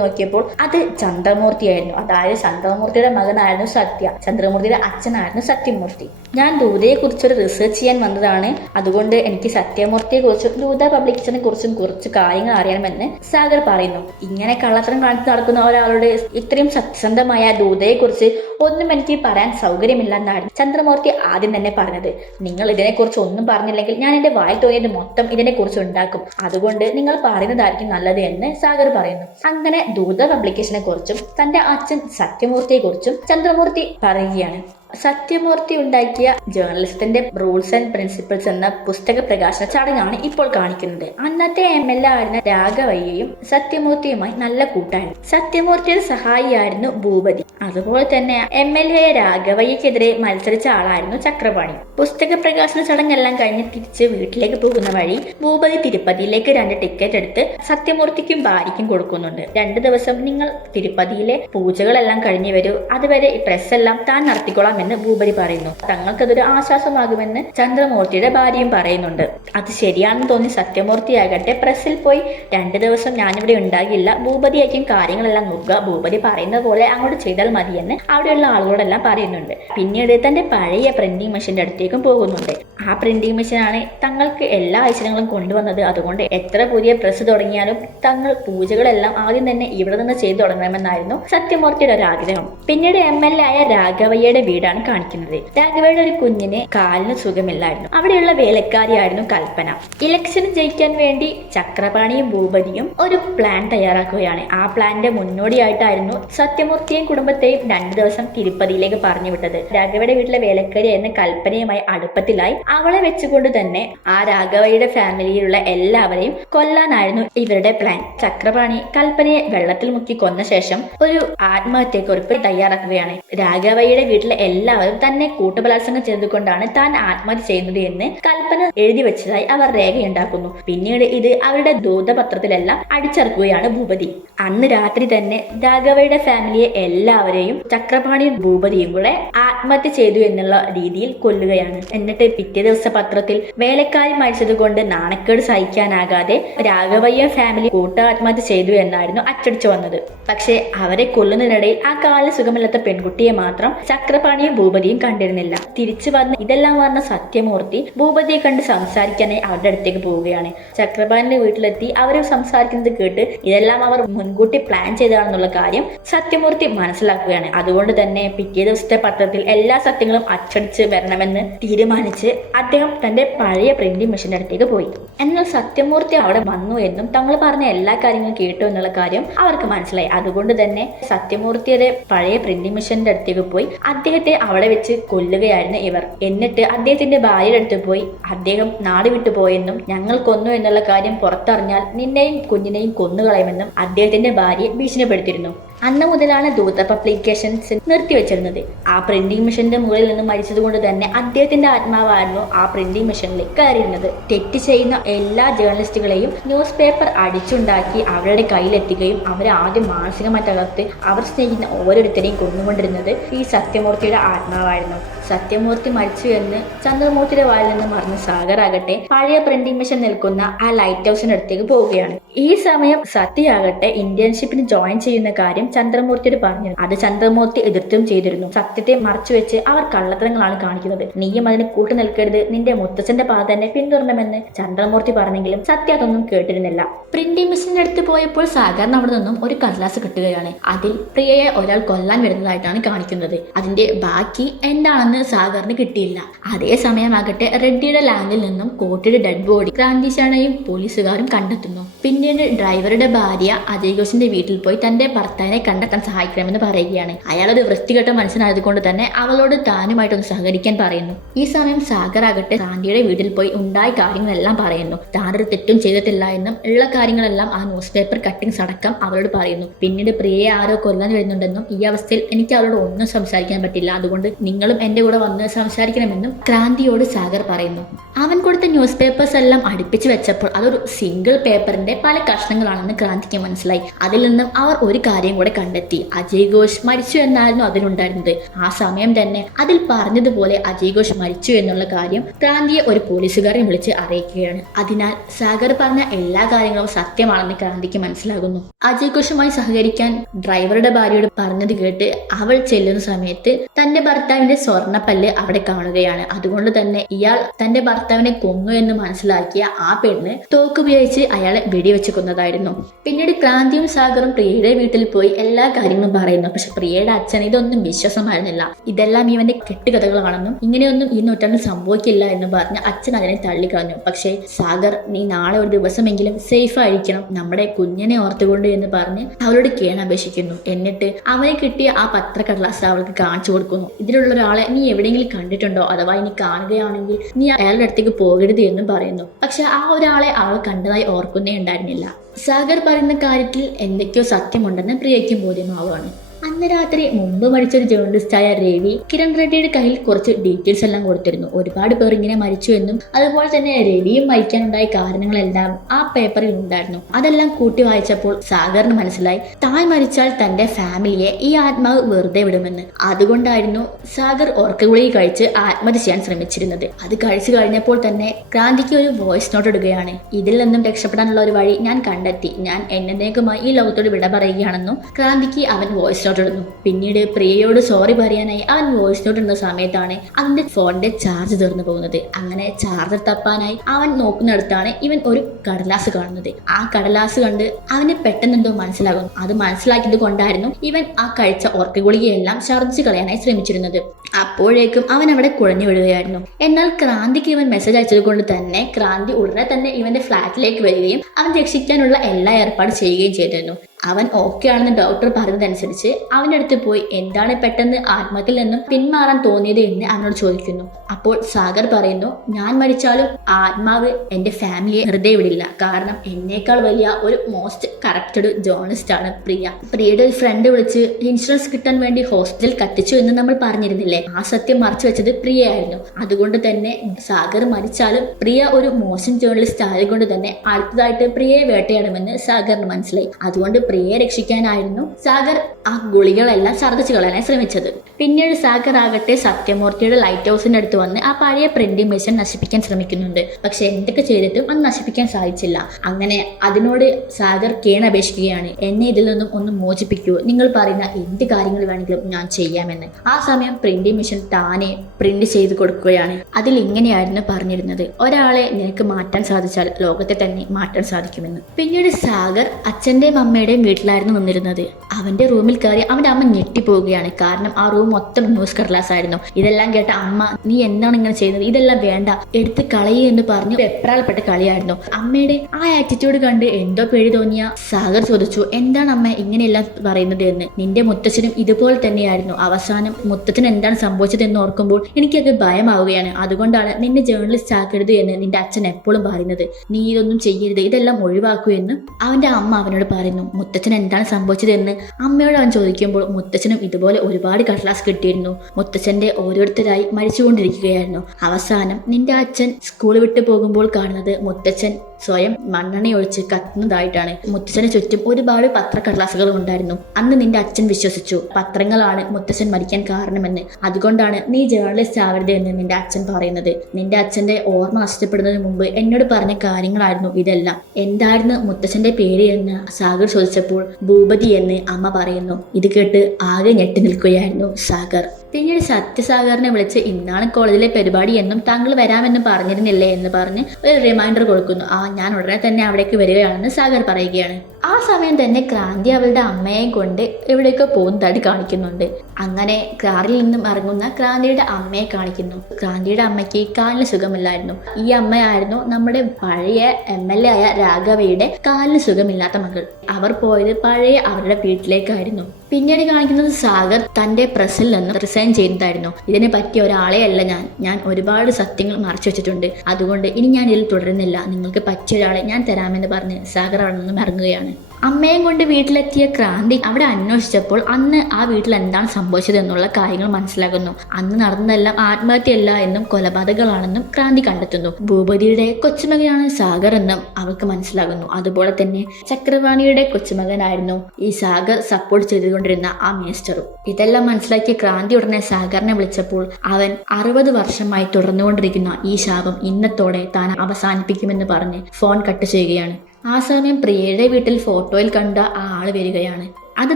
നോക്കിയപ്പോൾ അത് ചന്ദ്രമൂർത്തിയായിരുന്നു. അതായത് ചന്ദ്രമൂർത്തിയുടെ മകനായിരുന്നു സത്യ. ചന്ദ്രമൂർത്തിയുടെ അച്ഛനായിരുന്നു സത്യമൂർത്തി. ഞാൻ ദൂതയെ കുറിച്ചൊരു റിസർച്ച് ചെയ്യാൻ വന്നതാണ്, അതുകൊണ്ട് എനിക്ക് സത്യമൂർത്തിയെ കുറിച്ചും ദൂത പബ്ലിക്കേഷനെ കുറിച്ചും കുറച്ച് കാര്യങ്ങൾ അറിയണമെന്ന് സാഗർ പറയുന്നു. ഇങ്ങനെ കള്ളത്തരം കാണിച്ച് നടക്കുന്ന ഒരാളുടെ ഇത്രയും സത്യസന്ധമായ ദൂതയെ കുറിച്ച് ഒന്നും എനിക്ക് പറയാൻ സൗകര്യമില്ല എന്നായിരുന്നു ചന്ദ്രമൂർത്തി ആദ്യം തന്നെ പറഞ്ഞത്. നിങ്ങൾ ഇതിനെക്കുറിച്ച് ഒന്നും പറഞ്ഞില്ലെങ്കിൽ ഞാൻ എന്റെ വായിൽ തോന്നിയത് മൊത്തം ഇതിനെക്കുറിച്ച് ഉണ്ടാക്കും, അതുകൊണ്ട് നിങ്ങൾ പറയുന്നതായിരിക്കും നല്ലത് എന്ന് സാഗർ പറയുന്നു. അങ്ങനെ ദൂത പബ്ലിക്കേഷനെ കുറിച്ചും തന്റെ അച്ഛൻ സത്യമൂർത്തിയെ കുറിച്ചും ചന്ദ്രമൂർത്തി പറയുകയാണ്. സത്യമൂർത്തി ഉണ്ടാക്കിയ ജേർണലിസ്റ്റിന്റെ റൂൾസ് ആൻഡ് പ്രിൻസിപ്പിൾസ് എന്ന പുസ്തക പ്രകാശന ചടങ്ങാണ് ഇപ്പോൾ കാണിക്കുന്നത്. അന്നത്തെ MLA ആയിരുന്ന രാഘവയ്യയും സത്യമൂർത്തിയുമായി നല്ല കൂട്ടായിരുന്നു. സത്യമൂർത്തിയുടെ സഹായിയായിരുന്നു ഭൂപതി. അതുപോലെ തന്നെ MLA രാഘവയ്യക്കെതിരെ മത്സരിച്ച ആളായിരുന്നു ചക്രപാണി. പുസ്തക പ്രകാശന ചടങ്ങെല്ലാം കഴിഞ്ഞ് തിരിച്ച് വീട്ടിലേക്ക് പോകുന്ന വഴി ഭൂപതി തിരുപ്പതിയിലേക്ക് 2 ടിക്കറ്റ് എടുത്ത് സത്യമൂർത്തിക്കും ഭാര്യയ്ക്കും കൊടുക്കുന്നുണ്ട്. 2 ദിവസം നിങ്ങൾ തിരുപ്പതിയിലെ പൂജകളെല്ലാം കഴിഞ്ഞു വരൂ, അതുവരെ പ്രസ് എല്ലാം താൻ നടത്തിക്കൊള്ളാം എന്ന് ഭൂപതി പറയുന്നു. തങ്ങൾക്കതൊരു ആശ്വാസമാകുമെന്ന് ചന്ദ്രമൂർത്തിയുടെ ഭാര്യയും പറയുന്നുണ്ട്. അത് ശരിയാണെന്ന് തോന്നി സത്യമൂർത്തിയാകട്ടെ പ്രസ്സിൽ പോയി 2 ദിവസം ഞാനിവിടെ ഉണ്ടാകില്ല, ഭൂപതിയായിരിക്കും കാര്യങ്ങളെല്ലാം നോക്കുക, ഭൂപതി പറയുന്ന പോലെ അങ്ങോട്ട് ചെയ്താൽ മതിയെന്ന് അവിടെയുള്ള ആളുകളോടെല്ലാം പറയുന്നുണ്ട്. പിന്നീട് തന്റെ പഴയ പ്രിന്റിംഗ് മെഷീന്റെ അടുത്തേക്കും പോകുന്നുണ്ട്. ആ പ്രിന്റിംഗ് മെഷീനാണ് തങ്ങൾക്ക് എല്ലാ ഐശ്വര്യങ്ങളും കൊണ്ടുവന്നത്. അതുകൊണ്ട് എത്ര പുതിയ പ്രസ് തുടങ്ങിയാലും തങ്ങൾ പൂജകളെല്ലാം ആദ്യം തന്നെ ഇവിടെ നിന്ന് ചെയ്തു തുടങ്ങണമെന്നായിരുന്നു സത്യമൂർത്തിയുടെ ഒരു ആഗ്രഹം. പിന്നീട് MLA ആയ രാഘവയ്യയുടെ വീടാണ് കാണിക്കുന്നത്. രാഘവയുടെ ഒരു കുഞ്ഞിന് കാലിന് സുഖമില്ലായിരുന്നു. അവിടെയുള്ള വേലക്കാരിയായിരുന്നു കൽപ്പന. ഇലക്ഷൻ ജയിക്കാൻ വേണ്ടി ചക്രപാണിയും ഭൂപതിയും ഒരു പ്ലാൻ തയ്യാറാക്കുകയാണ്. ആ പ്ലാന്റെ മുന്നോടിയായിട്ടായിരുന്നു സത്യമൂർത്തിയെയും കുടുംബത്തെയും 2 ദിവസം തിരുപ്പതിയിലേക്ക് പറഞ്ഞു വിട്ടത്. രാഘവയുടെ വീട്ടിലെ വേലക്കാരിയായിരുന്ന കൽപ്പനയുമായി അടുപ്പത്തിലായി അവളെ വെച്ചുകൊണ്ട് തന്നെ ആ രാഘവയുടെ ഫാമിലിയിലുള്ള എല്ലാവരെയും കൊല്ലാനായിരുന്നു ഇവരുടെ പ്ലാൻ. ചക്രപാണി കൽപ്പനയെ വെള്ളത്തിൽ മുക്കി കൊന്ന ശേഷം ഒരു ആത്മഹത്യക്കുറിപ്പ് തയ്യാറാക്കുകയാണ്. രാഘവയുടെ വീട്ടിലെ എല്ലാവരും തന്നെ കൂട്ടബലാത്സംഗം ചെയ്തുകൊണ്ടാണ് താൻ ആത്മഹത്യ ചെയ്യുന്നത് എന്ന് കൽപ്പന എഴുതി വെച്ചതായി അവർ രേഖയുണ്ടാക്കുന്നു. പിന്നീട് ഇത് അവരുടെ ദൂതപത്രത്തിലെല്ലാം അടിച്ചിറക്കുകയാണ് ഭൂപതി. അന്ന് രാത്രി തന്നെ രാഘവയുടെ ഫാമിലിയെ എല്ലാവരെയും ചക്രപാണിയും ഭൂപതിയും കൂടെ ആത്മഹത്യ ചെയ്തു എന്നുള്ള രീതിയിൽ കൊല്ലുകയാണ്. എന്നിട്ട് പിറ്റേ ദിവസ പത്രത്തിൽ വേലക്കാരി മരിച്ചത് കൊണ്ട് നാണക്കേട് സഹിക്കാനാകാതെ രാഘവയ്യ ഫാമിലി ആത്മഹത്യ ചെയ്തു എന്നായിരുന്നു അച്ചടിച്ചു വന്നത്. പക്ഷെ അവരെ കൊല്ലുന്നതിനിടയിൽ ആ കാലിന് സുഖമില്ലാത്ത പെൺകുട്ടിയെ മാത്രം ചക്രപാണിയും ഭൂപതിയും കണ്ടിരുന്നില്ല. തിരിച്ചു വന്ന് ഇതെല്ലാം പറഞ്ഞ സത്യമൂർത്തി ഭൂപതിയെ കണ്ട് സംസാരിക്കാനായി അവരുടെ അടുത്തേക്ക് പോവുകയാണ്. ചക്രപാണിന്റെ വീട്ടിലെത്തി അവർ സംസാരിക്കുന്നത് കേട്ട് ഇതെല്ലാം അവർ മുൻകൂട്ടി പ്ലാൻ ചെയ്തതാണെന്നുള്ള കാര്യം സത്യമൂർത്തി മനസ്സിലാക്കുകയാണ്. അതുകൊണ്ട് തന്നെ പിറ്റേ ദിവസത്തെ പത്രത്തിൽ എല്ലാ സത്യങ്ങളും അച്ചടിച്ച് വരണമെന്ന് തീരുമാനിച്ച് അദ്ദേഹം തന്റെ പഴയ പ്രിന്റിംഗ് മെഷീന്റെ അടുത്തേക്ക് പോയി. എന്നാൽ സത്യമൂർത്തി അവിടെ വന്നു എന്നും തങ്ങൾ പറഞ്ഞ എല്ലാ കാര്യങ്ങളും കേട്ടു എന്നുള്ള കാര്യം അവർക്ക് മനസ്സിലായി. അതുകൊണ്ട് തന്നെ സത്യമൂർത്തിയുടെ പഴയ പ്രിന്റിംഗ് മെഷീന്റെ അടുത്തേക്ക് പോയി അദ്ദേഹത്തെ അവിടെ വെച്ച് കൊല്ലുകയായിരുന്നു ഇവർ. എന്നിട്ട് അദ്ദേഹത്തിന്റെ ഭാര്യയുടെ അടുത്ത് പോയി അദ്ദേഹം നാട് വിട്ടുപോയെന്നും ഞങ്ങൾ കൊന്നു എന്നുള്ള കാര്യം പുറത്തറിഞ്ഞാൽ നിന്നെയും കുഞ്ഞിനെയും കൊന്നുകളയുമെന്നും അദ്ദേഹത്തിന്റെ ഭാര്യയെ ഭീഷണിപ്പെടുത്തിയിരുന്നു. അന്ന് മുതലാണ് ദൂത പബ്ലിക്കേഷൻസ് നിർത്തിവെച്ചിരുന്നത്. ആ പ്രിന്റിംഗ് മെഷീന്റെ മുകളിൽ നിന്ന് മരിച്ചതുകൊണ്ട് തന്നെ അദ്ദേഹത്തിന്റെ ആത്മാവായിരുന്നു ആ പ്രിന്റിംഗ് മെഷീനിൽ കയറിയിരുന്നത്. തെറ്റ് ചെയ്യുന്ന എല്ലാ ജേർണലിസ്റ്റുകളെയും ന്യൂസ് പേപ്പർ അടിച്ചുണ്ടാക്കി അവരുടെ കയ്യിലെത്തുകയും അവരെ ആദ്യം മാനസികമായി തകർത്ത് അവർ സ്നേഹിക്കുന്ന ഓരോരുത്തരെയും കൊന്നുകൊണ്ടിരുന്നത് ഈ സത്യമൂർത്തിയുടെ ആത്മാവായിരുന്നു. സത്യമൂർത്തി മരിച്ചു എന്ന് ചന്ദ്രമൂർത്തിയുടെ വായിൽ നിന്ന് മറിഞ്ഞ സാഗർ ആകട്ടെ പഴയ പ്രിന്റിംഗ് മെഷീൻ നിൽക്കുന്ന ആ ലൈറ്റ് ഹൗസിന്റെ അടുത്തേക്ക് പോവുകയാണ്. ഈ സമയം സത്യയാകട്ടെ ഇന്റേൺഷിപ്പിന് ജോയിൻ ചെയ്യുന്ന കാര്യം ചന്ദ്രമൂർത്തിയോട് പറഞ്ഞു. അത് ചന്ദ്രമൂർത്തി എതിർത്തും ചെയ്തിരുന്നു. സത്യത്തെ മറച്ചുവെച്ച് അവർ കള്ളത്തരങ്ങളാണ് കാണിക്കുന്നത്, നീയും അതിന് കൂട്ടു നിൽക്കരുത്, നിന്റെ മുത്തച്ഛന്റെ പാത തന്നെ പിന്തുടരണമെന്ന് ചന്ദ്രമൂർത്തി പറഞ്ഞെങ്കിലും സത്യ അതൊന്നും കേട്ടിരുന്നില്ല. പ്രിന്റിംഗ് മെഷീന്റെ അടുത്ത് പോയപ്പോൾ സാഗറിന് അവിടെ നിന്നും ഒരു കടലാസ് കിട്ടുകയാണ്. അതിൽ പ്രിയയെ ഒരാൾ കൊല്ലാൻ വരുന്നതായിട്ടാണ് കാണിക്കുന്നത്. അതിന്റെ ബാക്കി എന്താണെന്ന് സാഗറിന് കിട്ടിയില്ല. അതേസമയമാകട്ടെ റെഡ്ഡിയുടെ ലാൻഡിൽ നിന്നും കോട്ടിയുടെ ഡെഡ് ബോഡി ക്രാന്തിശാണയും പോലീസുകാരും കണ്ടെത്തുന്നു. പിന്നീട് ഡ്രൈവറുടെ ഭാര്യ അജയ് ഘോഷിന്റെ വീട്ടിൽ പോയി തന്റെ ഭർത്താവിനെ കണ്ടെത്താൻ സഹായിക്കണമെന്ന് പറയുകയാണ്. അയാളൊരു വൃത്തികെട്ട മനുഷ്യനായതുകൊണ്ട് തന്നെ അവളോട് താനുമായിട്ടൊന്ന് സഹകരിക്കാൻ പറയുന്നു. ഈ സമയം സാഗർ ആകട്ടെ ക്രാന്തിയുടെ വീട്ടിൽ പോയി ഉണ്ടായ കാര്യങ്ങളെല്ലാം പറയുന്നു. താനൊരു തെറ്റും ചെയ്തിട്ടില്ല എന്നും ഉള്ള കാര്യങ്ങളെല്ലാം ആ ന്യൂസ് പേപ്പർ കട്ടിങ്സ് അടക്കം അവളോട് പറയുന്നു. പിന്നീട് പ്രിയയെ ആരോ കൊല്ലാൻ വരുന്നുണ്ടെന്നും ഈ അവസ്ഥയിൽ എനിക്ക് അവളോട് ഒന്നും സംസാരിക്കാൻ പറ്റില്ല, അതുകൊണ്ട് നിങ്ങളും എന്റെ കൂടെ വന്ന് സംസാരിക്കണമെന്നും ക്രാന്തിയോട് സാഗർ പറയുന്നു. അവൻ കൊടുത്ത ന്യൂസ് പേപ്പേഴ്സ് എല്ലാം അടുപ്പിച്ച് വെച്ചപ്പോൾ അതൊരു സിംഗിൾ പേപ്പറിന്റെ പല കഷ്ണങ്ങളാണെന്ന് ക്രാന്തിക്ക് മനസ്സിലായി. അതിൽ നിന്നും അവർ ഒരു കാര്യം കൂടെ കണ്ടെത്തി. അജയ് ഘോഷ് മരിച്ചു എന്നായിരുന്നു അതിലുണ്ടായിരുന്നത്. ആ സമയം തന്നെ അതിൽ പറഞ്ഞതുപോലെ അജയ് ഘോഷ് മരിച്ചു എന്നുള്ള കാര്യം ക്രാന്തിയെ ഒരു പോലീസുകാരൻ വിളിച്ച് അറിയിക്കുകയാണ്. അതിനാൽ സാഗർ പറഞ്ഞ എല്ലാ കാര്യങ്ങളും സത്യമാണെന്ന് ക്രാന്തിക്ക് മനസ്സിലാകുന്നു. അജയ് ഘോഷുമായി സഹകരിക്കാൻ ഡ്രൈവറുടെ ഭാര്യയോട് പറഞ്ഞത് കേട്ട് അവൾ ചെല്ലുന്ന സമയത്ത് തന്റെ ഭർത്താവിന്റെ സ്വർണ്ണപ്പല്ല് അവിടെ കാണുകയാണ്. അതുകൊണ്ട് തന്നെ ഇയാൾ തന്റെ ഭർത്താവിനെ കൊന്നു എന്ന് മനസ്സിലാക്കിയ ആ പെണ്ണ് തോക്കുപയോഗിച്ച് അയാളെ വെടിവെച്ച് കൊന്നതായിരുന്നു. പിന്നീട് ക്രാന്തിയും സാഗറും പ്രിയയുടെ വീട്ടിൽ പോയി എല്ലാ കാര്യങ്ങളും പറയുന്നു. പക്ഷെ പ്രിയയുടെ അച്ഛൻ ഇതൊന്നും വിശ്വാസമായിരുന്നില്ല. ഇതെല്ലാം ഇവന്റെ കെട്ടുകഥകളാണെന്നും ഇങ്ങനെയൊന്നും ഈ നൂറ്റാണ്ടിൽ സംഭവിക്കില്ല എന്ന് പറഞ്ഞ് അച്ഛൻ അതിനെ തള്ളിക്കളഞ്ഞു. പക്ഷേ സാഗർ, നീ നാളെ ഒരു ദിവസമെങ്കിലും സേഫ് ആയിരിക്കണം, നമ്മുടെ കുഞ്ഞിനെ ഓർത്തുകൊണ്ട് എന്ന് പറഞ്ഞ് അവളോട് കേണപേക്ഷിക്കുന്നു. എന്നിട്ട് അവനെ കിട്ടിയ ആ പത്രക്കടലാസ് അവൾക്ക് കാണിച്ചു കൊടുക്കുന്നു. ഇതിലുള്ള ഒരാളെ നീ എവിടെയെങ്കിലും കണ്ടിട്ടുണ്ടോ, അഥവാ ഇനി കാണുകയാണെങ്കിൽ നീ അയാളുടെ അടുത്തേക്ക് പോകരുത് എന്നും പറയുന്നു. പക്ഷെ ആ ഒരാളെ അവൾ കണ്ടതായി ഓർക്കുന്നേ ഉണ്ടായിരുന്നില്ല. സാഗർ പറയുന്ന കാര്യത്തിൽ എന്തൊക്കെയോ സത്യമുണ്ടെന്ന് പ്രിയയ്ക്കും ബോധ്യമാവുകയാണ്. അന്ന് രാത്രി മുമ്പ് മരിച്ചൊരു ജേർണലിസ്റ്റായ രവി കിരൺ റെഡ്ഡിയുടെ കയ്യിൽ കുറച്ച് ഡീറ്റെയിൽസ് എല്ലാം കൊടുത്തിരുന്നു. ഒരുപാട് പേർ ഇങ്ങനെ മരിച്ചു എന്നും അതുപോലെ തന്നെ രവിയും മരിക്കാനുണ്ടായ കാരണങ്ങളെല്ലാം ആ പേപ്പറിൽ ഉണ്ടായിരുന്നു. അതെല്ലാം കൂട്ടി വായിച്ചപ്പോൾ സാഗറിന് മനസ്സിലായി താൻ മരിച്ചാൽ തന്റെ ഫാമിലിയെ ഈ ആത്മാവ് വെറുതെ വിടുമെന്ന്. അതുകൊണ്ടായിരുന്നു സാഗർ ഉറക്കഗുളിക കഴിച്ച് ആത്മഹത്യ ചെയ്യാൻ ശ്രമിച്ചിരുന്നത്. അത് കഴിച്ചു കഴിഞ്ഞപ്പോൾ തന്നെ ക്രാന്തിക്ക് ഒരു വോയിസ് നോട്ട് ഇടുകയാണ്. ഇതിൽ നിന്നും രക്ഷപ്പെടാനുള്ള ഒരു വഴി ഞാൻ കണ്ടെത്തി, ഞാൻ എന്നേക്കുമായി ഈ ലോകത്തോട് വിട പറയുകയാണെന്നും ക്രാന്തിക്ക് അവൻ വോയിസ് ഇടുന്നു. പിന്നീട് പ്രിയയോട് സോറി പറയാനായി അവൻ വോയിസ് നോട്ട് ഇടുന്ന സമയത്താണ് അവന്റെ ഫോണിന്റെ ചാർജ് തീർന്നു പോകുന്നത്. അങ്ങനെ ചാർജർ തപ്പാനായി അവൻ നോക്കുന്നിടത്താണ് ഇവൻ ഒരു കടലാസ് കാണുന്നത്. ആ കടലാസ് കണ്ട് അവന് പെട്ടെന്ന് എന്തോ മനസ്സിലാകുന്നു. അത് മനസ്സിലാക്കിയത് കൊണ്ടായിരുന്നു ഇവൻ ആ കഴിച്ച ഉറക്കഗുളികയെല്ലാം ഛർദ്ദിച്ച് കളയാനായി ശ്രമിച്ചിരുന്നത്. അപ്പോഴേക്കും അവൻ അവിടെ കുഴഞ്ഞു വിടുകയായിരുന്നു. എന്നാൽ ക്രാന്തിക്ക് ഇവൻ മെസ്സേജ് അയച്ചത് കൊണ്ട് തന്നെ ക്രാന്തി ഉടനെ തന്നെ ഇവന്റെ ഫ്ലാറ്റിലേക്ക് വരികയും അവൻ രക്ഷിക്കാനുള്ള എല്ലാ ഏർപ്പാട് ചെയ്യുകയും ചെയ്തിരുന്നു. അവൻ ഓക്കെ ആണെന്ന് ഡോക്ടർ പറഞ്ഞതനുസരിച്ച് അവൻ്റെ അടുത്ത് പോയി എന്താണ് പെട്ടെന്ന് ആത്മഹത്യയിൽ നിന്നും പിന്മാറാൻ തോന്നിയത് എന്ന് അവനോട് ചോദിക്കുന്നു. അപ്പോൾ സാഗർ പറയുന്നു, ഞാൻ മരിച്ചാലും ആത്മാവ് എൻ്റെ ഫാമിലിയെ വെറുതെ വിടില്ല, കാരണം എന്നേക്കാൾ വലിയ ഒരു മോസ്റ്റ് കറപ്റ്റഡ് ജേർണലിസ്റ്റ് ആണ് പ്രിയ. പ്രിയയുടെ ഒരു ഫ്രണ്ട് വിളിച്ച് ഇൻഷുറൻസ് കിട്ടാൻ വേണ്ടി ഹോസ്പിറ്റൽ കത്തിച്ചു എന്ന് നമ്മൾ പറഞ്ഞിരുന്നില്ലേ, ആ സത്യം മറച്ചു വെച്ചത് പ്രിയയായിരുന്നു. അതുകൊണ്ട് തന്നെ സാഗർ മരിച്ചാലും പ്രിയ ഒരു മോശം ജേർണലിസ്റ്റ് ആയതുകൊണ്ട് തന്നെ അടുത്തതായിട്ട് പ്രിയയെ വേട്ടയാടുമെന്ന് സാഗറിന് മനസ്സിലായി. അതുകൊണ്ട് പ്രിയയെ രക്ഷിക്കാനായിരുന്നു സാഗർ ആ ഗുളികളെല്ലാം ഛർദ്ദിച്ചു കളയാനായി ശ്രമിച്ചത്. പിന്നീട് സാഗർ ആകട്ടെ സത്യമൂർത്തിയുടെ ലൈറ്റ് ഹൗസിന്റെ അടുത്ത് വന്ന് ആ പഴയ പ്രിന്റിംഗ് മെഷീൻ നശിപ്പിക്കാൻ ശ്രമിക്കുന്നുണ്ട്. പക്ഷെ എന്തൊക്കെ ചെയ്തിട്ടും അത് നശിപ്പിക്കാൻ സാധിച്ചില്ല. അങ്ങനെ അതിനോട് സാഗർ കേണപേക്ഷിക്കുകയാണ്, എന്നെ ഇതിൽ നിന്നും ഒന്ന് മോചിപ്പിക്കൂ, നിങ്ങൾ പറയുന്ന എന്ത് കാര്യങ്ങൾ വേണമെങ്കിലും ഞാൻ ചെയ്യാമെന്ന്. ആ സമയം പ്രിന്റിംഗ് മെഷീൻ താനെ പ്രിന്റ് ചെയ്ത് കൊടുക്കുകയാണ്. അതിൽ ഇങ്ങനെയായിരുന്നു പറഞ്ഞിരുന്നത്, ഒരാളെ നിനക്ക് മാറ്റാൻ സാധിച്ചാൽ ലോകത്തെ തന്നെ മാറ്റാൻ സാധിക്കുമെന്ന്. പിന്നീട് സാഗർ അച്ഛന്റെയും അമ്മയുടെയും വീട്ടിലായിരുന്നു നിന്നിരുന്നത്. അവന്റെ റൂമിൽ കയറി അവന്റെ അമ്മ ഞെട്ടിപ്പോവുകയാണ്. കാരണം ആ റൂം മൊത്തം ന്യൂസ് കടലാസ് ആയിരുന്നു. ഇതെല്ലാം കേട്ട അമ്മ, നീ എന്താണ് ഇങ്ങനെ ചെയ്യുന്നത്, ഇതെല്ലാം വേണ്ട, എടുത്ത് കളയേ എന്ന് പറഞ്ഞു വെപ്രാളപ്പെട്ട കളിയായിരുന്നു. അമ്മയുടെ ആ ആറ്റിറ്റ്യൂഡ് കണ്ട് എന്തോ പേടി തോന്നിയ സാഗർ ചോദിച്ചു, എന്താണ് അമ്മ ഇങ്ങനെയെല്ലാം പറയുന്നത് എന്ന്. നിന്റെ മുത്തച്ഛനും ഇതുപോലെ തന്നെയായിരുന്നു. അവസാനം മുത്തച്ഛൻ എന്താണ് സംഭവിച്ചത് എന്ന് ഓർക്കുമ്പോൾ എനിക്കത് ഭയമാവുകയാണ്. അതുകൊണ്ടാണ് നിന്നെ ജേർണലിസ്റ്റ് ആക്കരുത് എന്ന് നിന്റെ അച്ഛൻ എപ്പോഴും പറയുന്നത്. നീ ഇതൊന്നും ചെയ്യരുത്, ഇതെല്ലാം ഒഴിവാക്കൂ എന്ന് അവന്റെ അമ്മ അവനോട് പറയുന്നു. മുത്തച്ഛൻ എന്താണ് സംഭവിച്ചത് എന്ന് അമ്മയോട് അവൻ ചോദിക്കുമ്പോൾ മുത്തച്ഛനും ഇതുപോലെ ഒരുപാട് കടലാസ് കിട്ടിയിരുന്നു. മുത്തച്ഛന്റെ ഓരോരുത്തരായി മരിച്ചുകൊണ്ടിരിക്കുകയായിരുന്നു. അവസാനം നിന്റെ അച്ഛൻ സ്കൂൾ വിട്ടു പോകുമ്പോൾ കാണുന്നത് മുത്തച്ഛൻ സ്വയം മണ്ണെണ്ണ ഒഴിച്ച് കത്തുന്നതായിട്ടാണ്. മുത്തശ്ശന് ചുറ്റും ഒരുപാട് പത്രക്കടലാസുകൾ ഉണ്ടായിരുന്നു. അന്ന് നിന്റെ അച്ഛൻ വിശ്വസിച്ചു പത്രങ്ങളാണ് മുത്തശ്ശൻ മരിക്കാൻ കാരണമെന്ന്. അതുകൊണ്ടാണ് നീ ജേർണലിസ്റ്റ് ആവരുത് എന്ന് നിന്റെ അച്ഛൻ പറയുന്നത്. നിന്റെ അച്ഛന്റെ ഓർമ്മ നഷ്ടപ്പെടുന്നതിന് മുമ്പ് എന്നോട് പറഞ്ഞ കാര്യങ്ങളായിരുന്നു ഇതെല്ലാം. എന്തായിരുന്നു മുത്തശ്ശന്റെ പേര് എന്ന് സാഗർ ചോദിച്ചപ്പോൾ ഭൂപതി എന്ന് അമ്മ പറയുന്നു. ഇത് കേട്ട് ആകെ ഞെട്ടി നിൽക്കുകയായിരുന്നു സാഗർ. പിന്നീട് സത്യസാഗറിനെ വിളിച്ച് ഇന്നാണ് കോളേജിലെ പരിപാടി എന്നും താങ്കൾ വരാമെന്നും പറഞ്ഞിരുന്നില്ലേ എന്ന് പറഞ്ഞ് ഒരു റിമൈൻഡർ കൊടുക്കുന്നു. ഞാൻ ഉടനെ തന്നെ അവിടേക്ക് വരികയാണെന്ന് സാഗർ പറയുകയാണ്. ആ സമയം തന്നെ ക്രാന്തി അവളുടെ അമ്മയെ കൊണ്ട് എവിടേക്കോ പോകുന്നതായിട്ട് കാണിക്കുന്നുണ്ട്. അങ്ങനെ കാറിൽ നിന്നും ഇറങ്ങുന്ന ക്രാന്തിയുടെ അമ്മയെ കാണിക്കുന്നു. ക്രാന്തിയുടെ അമ്മയ്ക്ക് കാലിന് സുഖമില്ലായിരുന്നു. ഈ അമ്മയായിരുന്നു നമ്മുടെ പഴയ MLA ആയ രാഘവയുടെ കാലിന് സുഖമില്ലാത്ത മകൾ. അവർ പോയത് പഴയ അവരുടെ വീട്ടിലേക്കായിരുന്നു. പിന്നീട് കാണിക്കുന്നത് സാഗർ തന്റെ പ്രസിൽ നിന്ന് റിസൈൻ ചെയ്യുന്നതായിരുന്നു. ഇതിനെ പറ്റിയ ഒരാളെ അല്ല ഞാൻ ഒരുപാട് സത്യങ്ങൾ മറച്ചു വെച്ചിട്ടുണ്ട്. അതുകൊണ്ട് ഇനി ഞാൻ ഇതിൽ തുടരുന്നില്ല. നിങ്ങൾക്ക് പറ്റിയ ഒരാളെ ഞാൻ തരാമെന്ന് പറഞ്ഞ് സാഗർ അവിടെ നിന്നും ഇറങ്ങുകയാണ്. അമ്മയും കൊണ്ട് വീട്ടിലെത്തിയ ക്രാന്തി അവിടെ അന്വേഷിച്ചപ്പോൾ അന്ന് ആ വീട്ടിൽ എന്താണ് സംഭവിച്ചത് എന്നുള്ള കാര്യങ്ങൾ മനസ്സിലാകുന്നു. അന്ന് നടന്നതെല്ലാം ആത്മഹത്യയല്ല എന്നും കൊലപാതകങ്ങളാണെന്നും ക്രാന്തി കണ്ടെത്തുന്നു. ഭൂപതിയുടെ കൊച്ചുമകനാണ് സാഗർ എന്നും അവൾക്ക് മനസ്സിലാകുന്നു. അതുപോലെ തന്നെ ചക്രവാണിയുടെ കൊച്ചുമകനായിരുന്നു ഈ സാഗർ സപ്പോർട്ട് ചെയ്തുകൊണ്ടിരുന്ന ആ മിനിസ്റ്ററും. ഇതെല്ലാം മനസ്സിലാക്കിയ ക്രാന്തി ഉടനെ സാഗറിനെ വിളിച്ചപ്പോൾ അവൻ 60 വർഷമായി തുടർന്നുകൊണ്ടിരിക്കുന്ന ഈ ശാപം ഇന്നത്തോടെ താൻ അവസാനിപ്പിക്കുമെന്ന് പറഞ്ഞ് ഫോൺ കട്ട് ചെയ്യുകയാണ്. ആ സമയം പ്രിയയുടെ വീട്ടിൽ ഫോട്ടോയിൽ കണ്ട ആ ആള് വരികയാണ്. അത്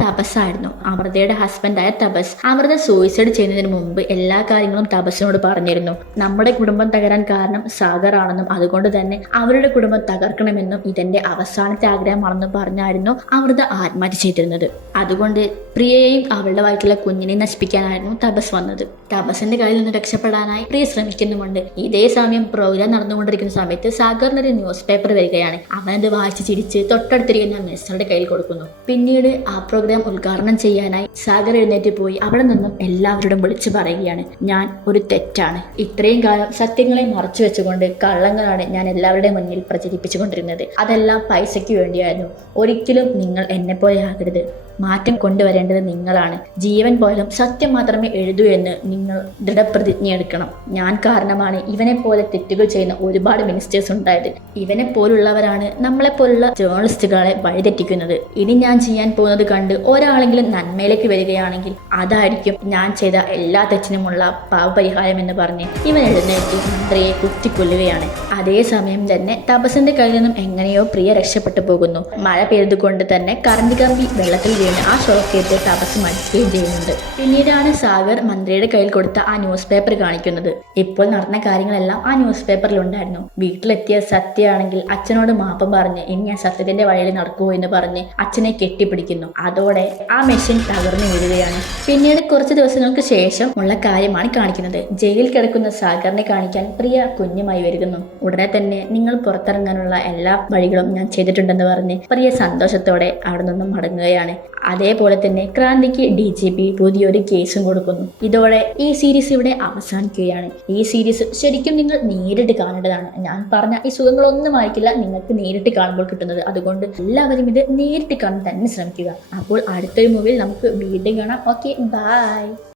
തപസ്സായിരുന്നു. അമൃതയുടെ ഹസ്ബൻഡായ തപസ്. അമൃത സൂയിസൈഡ് ചെയ്യുന്നതിന് മുമ്പ് എല്ലാ കാര്യങ്ങളും തപസ്സിനോട് പറഞ്ഞിരുന്നു. നമ്മുടെ കുടുംബം തകരാൻ കാരണം സാഗർ ആണെന്നും അതുകൊണ്ട് തന്നെ അവരുടെ കുടുംബം തകർക്കണമെന്നും ഇതെന്റെ അവസാനത്തെ ആഗ്രഹമാണെന്നും പറഞ്ഞായിരുന്നു അമൃത ആത്മഹത്യ ചെയ്തിരുന്നത്. അതുകൊണ്ട് പ്രിയയെയും അവളുടെ വയറ്റിലെ കുഞ്ഞിനെ നശിപ്പിക്കാനായിരുന്നു തപസ് വന്നത്. തപസിന്റെ കയ്യിൽ നിന്ന് രക്ഷപ്പെടാനായി പ്രിയ ശ്രമിക്കുന്നുമുണ്ട്. ഇതേ സമയം പ്രോഗ്രാം നടന്നുകൊണ്ടിരിക്കുന്ന സമയത്ത് സാഗറിനൊരു ന്യൂസ് പേപ്പർ വരികയാണ്. അവനത് വായിച്ച് ചിരിച്ച് തൊട്ടടുത്തിരിക്കുന്ന മിനിസ്റ്ററുടെ കയ്യിൽ കൊടുക്കുന്നു. പിന്നീട് ആ പ്രോഗ്രാം ഉദ്ഘാടനം ചെയ്യാനായി സാഗർ എഴുന്നേറ്റ് പോയി അവിടെ നിന്നും എല്ലാവരോടും വിളിച്ചു പറയുകയാണ്, ഞാൻ ഒരു തെറ്റാണ്. ഇത്രയും കാലം സത്യങ്ങളെ മറച്ചു വെച്ചുകൊണ്ട് കള്ളങ്ങളാണ് ഞാൻ എല്ലാവരുടെയും മുന്നിൽ പ്രചരിപ്പിച്ചുകൊണ്ടിരുന്നത്. അതെല്ലാം പൈസയ്ക്ക് വേണ്ടിയായിരുന്നു. ഒരിക്കലും നിങ്ങൾ എന്നെ പോലെ ആകരുത്. മാറ്റം കൊണ്ടുവരേണ്ടത് നിങ്ങളാണ്. ജീവൻ പോലും സത്യം മാത്രമേ എഴുതൂ എന്ന് നിങ്ങൾ ദൃഢപ്രതിജ്ഞ എടുക്കണം. ഞാൻ കാരണമാണ് ഇവനെ പോലെ തെറ്റുകൾ ചെയ്യുന്ന ഒരുപാട് മിനിസ്റ്റേഴ്സ് ഉണ്ടായത്. ഇവനെ പോലുള്ളവരാണ് നമ്മളെപ്പോലുള്ള ജേർണലിസ്റ്റുകളെ വഴിതെറ്റിക്കുന്നത്. ഇനി ഞാൻ ചെയ്യാൻ പോകുന്നത് കണ്ട് ഒരാളെങ്കിലും നന്മയിലേക്ക് വരികയാണെങ്കിൽ അതായിരിക്കും ഞാൻ ചെയ്ത എല്ലാ തെറ്റിനുമുള്ള പാവപരിഹാരം എന്ന് പറഞ്ഞ് ഇവൻ എഴുന്നേറ്റ് മന്ത്രിയെ കുത്തിക്കൊല്ലുകയാണ്. അതേസമയം തന്നെ തപസിന്റെ കയ്യിൽ നിന്നും എങ്ങനെയോ പ്രിയ രക്ഷപ്പെട്ടു പോകുന്നു. മഴ പെയ്തുകൊണ്ട് തന്നെ കറണ്ട് കമ്പി വെള്ളത്തിൽ വീണ് ആ ഷോക്കേറ്റ് തപസ് മരിക്കുകയും ചെയ്യുന്നുണ്ട്. പിന്നീടാണ് സാഗർ മന്ത്രിയുടെ കയ്യിൽ കൊടുത്ത ആ ന്യൂസ് പേപ്പർ കാണിക്കുന്നത്. ഇപ്പോൾ നടന്ന കാര്യങ്ങളെല്ലാം ആ ന്യൂസ് പേപ്പറിൽ ഉണ്ടായിരുന്നു. വീട്ടിലെത്തിയ സത്യമാണെങ്കിൽ അച്ഛനോട് മാപ്പം പറഞ്ഞ് ഇനി ഞാൻ സത്യത്തിന്റെ വഴിയിൽ നടക്കൂ എന്ന് പറഞ്ഞ് അച്ഛനെ കെട്ടിപ്പിടിക്കുന്നു. അതോടെ ആ മെഷീൻ തകർന്നു വീഴുകയാണ്. പിന്നീട് കുറച്ച് ദിവസങ്ങൾക്ക് ശേഷം ഉള്ള കാര്യമാണ് കാണിക്കുന്നത്. ജയിലിൽ കിടക്കുന്ന സാഗറിനെ കാണിക്കാൻ പ്രിയ കുഞ്ഞുമായി വരുന്നു. ഉടനെ തന്നെ നിങ്ങൾ പുറത്തിറങ്ങാനുള്ള എല്ലാ വഴികളും ഞാൻ ചെയ്തിട്ടുണ്ടെന്ന് പറഞ്ഞ് പ്രിയ സന്തോഷത്തോടെ അവിടെ നിന്നും മടങ്ങുകയാണ്. അതേപോലെ തന്നെ ക്രാന്തിക്ക് DGP പുതിയൊരു കേസും കൊടുക്കുന്നു. ഇതോടെ ഈ സീരീസ് ഇവിടെ അവസാനിക്കുകയാണ്. ഈ സീരീസ് ശരിക്കും നിങ്ങൾ നേരിട്ട് കാണേണ്ടതാണ്. ഞാൻ പറഞ്ഞ ഈ സുഖങ്ങളൊന്നും ആയിരിക്കില്ല നിങ്ങൾക്ക് നേരിട്ട് കാണുമ്പോൾ കിട്ടുന്നത്. അതുകൊണ്ട് എല്ലാവരും ഇത് നേരിട്ട് കാണാൻ തന്നെ ശ്രമിക്കുക. അപ്പോൾ അടുത്തൊരു മൂവിയിൽ നമുക്ക് വീണ്ടും കാണാം. Okay, by.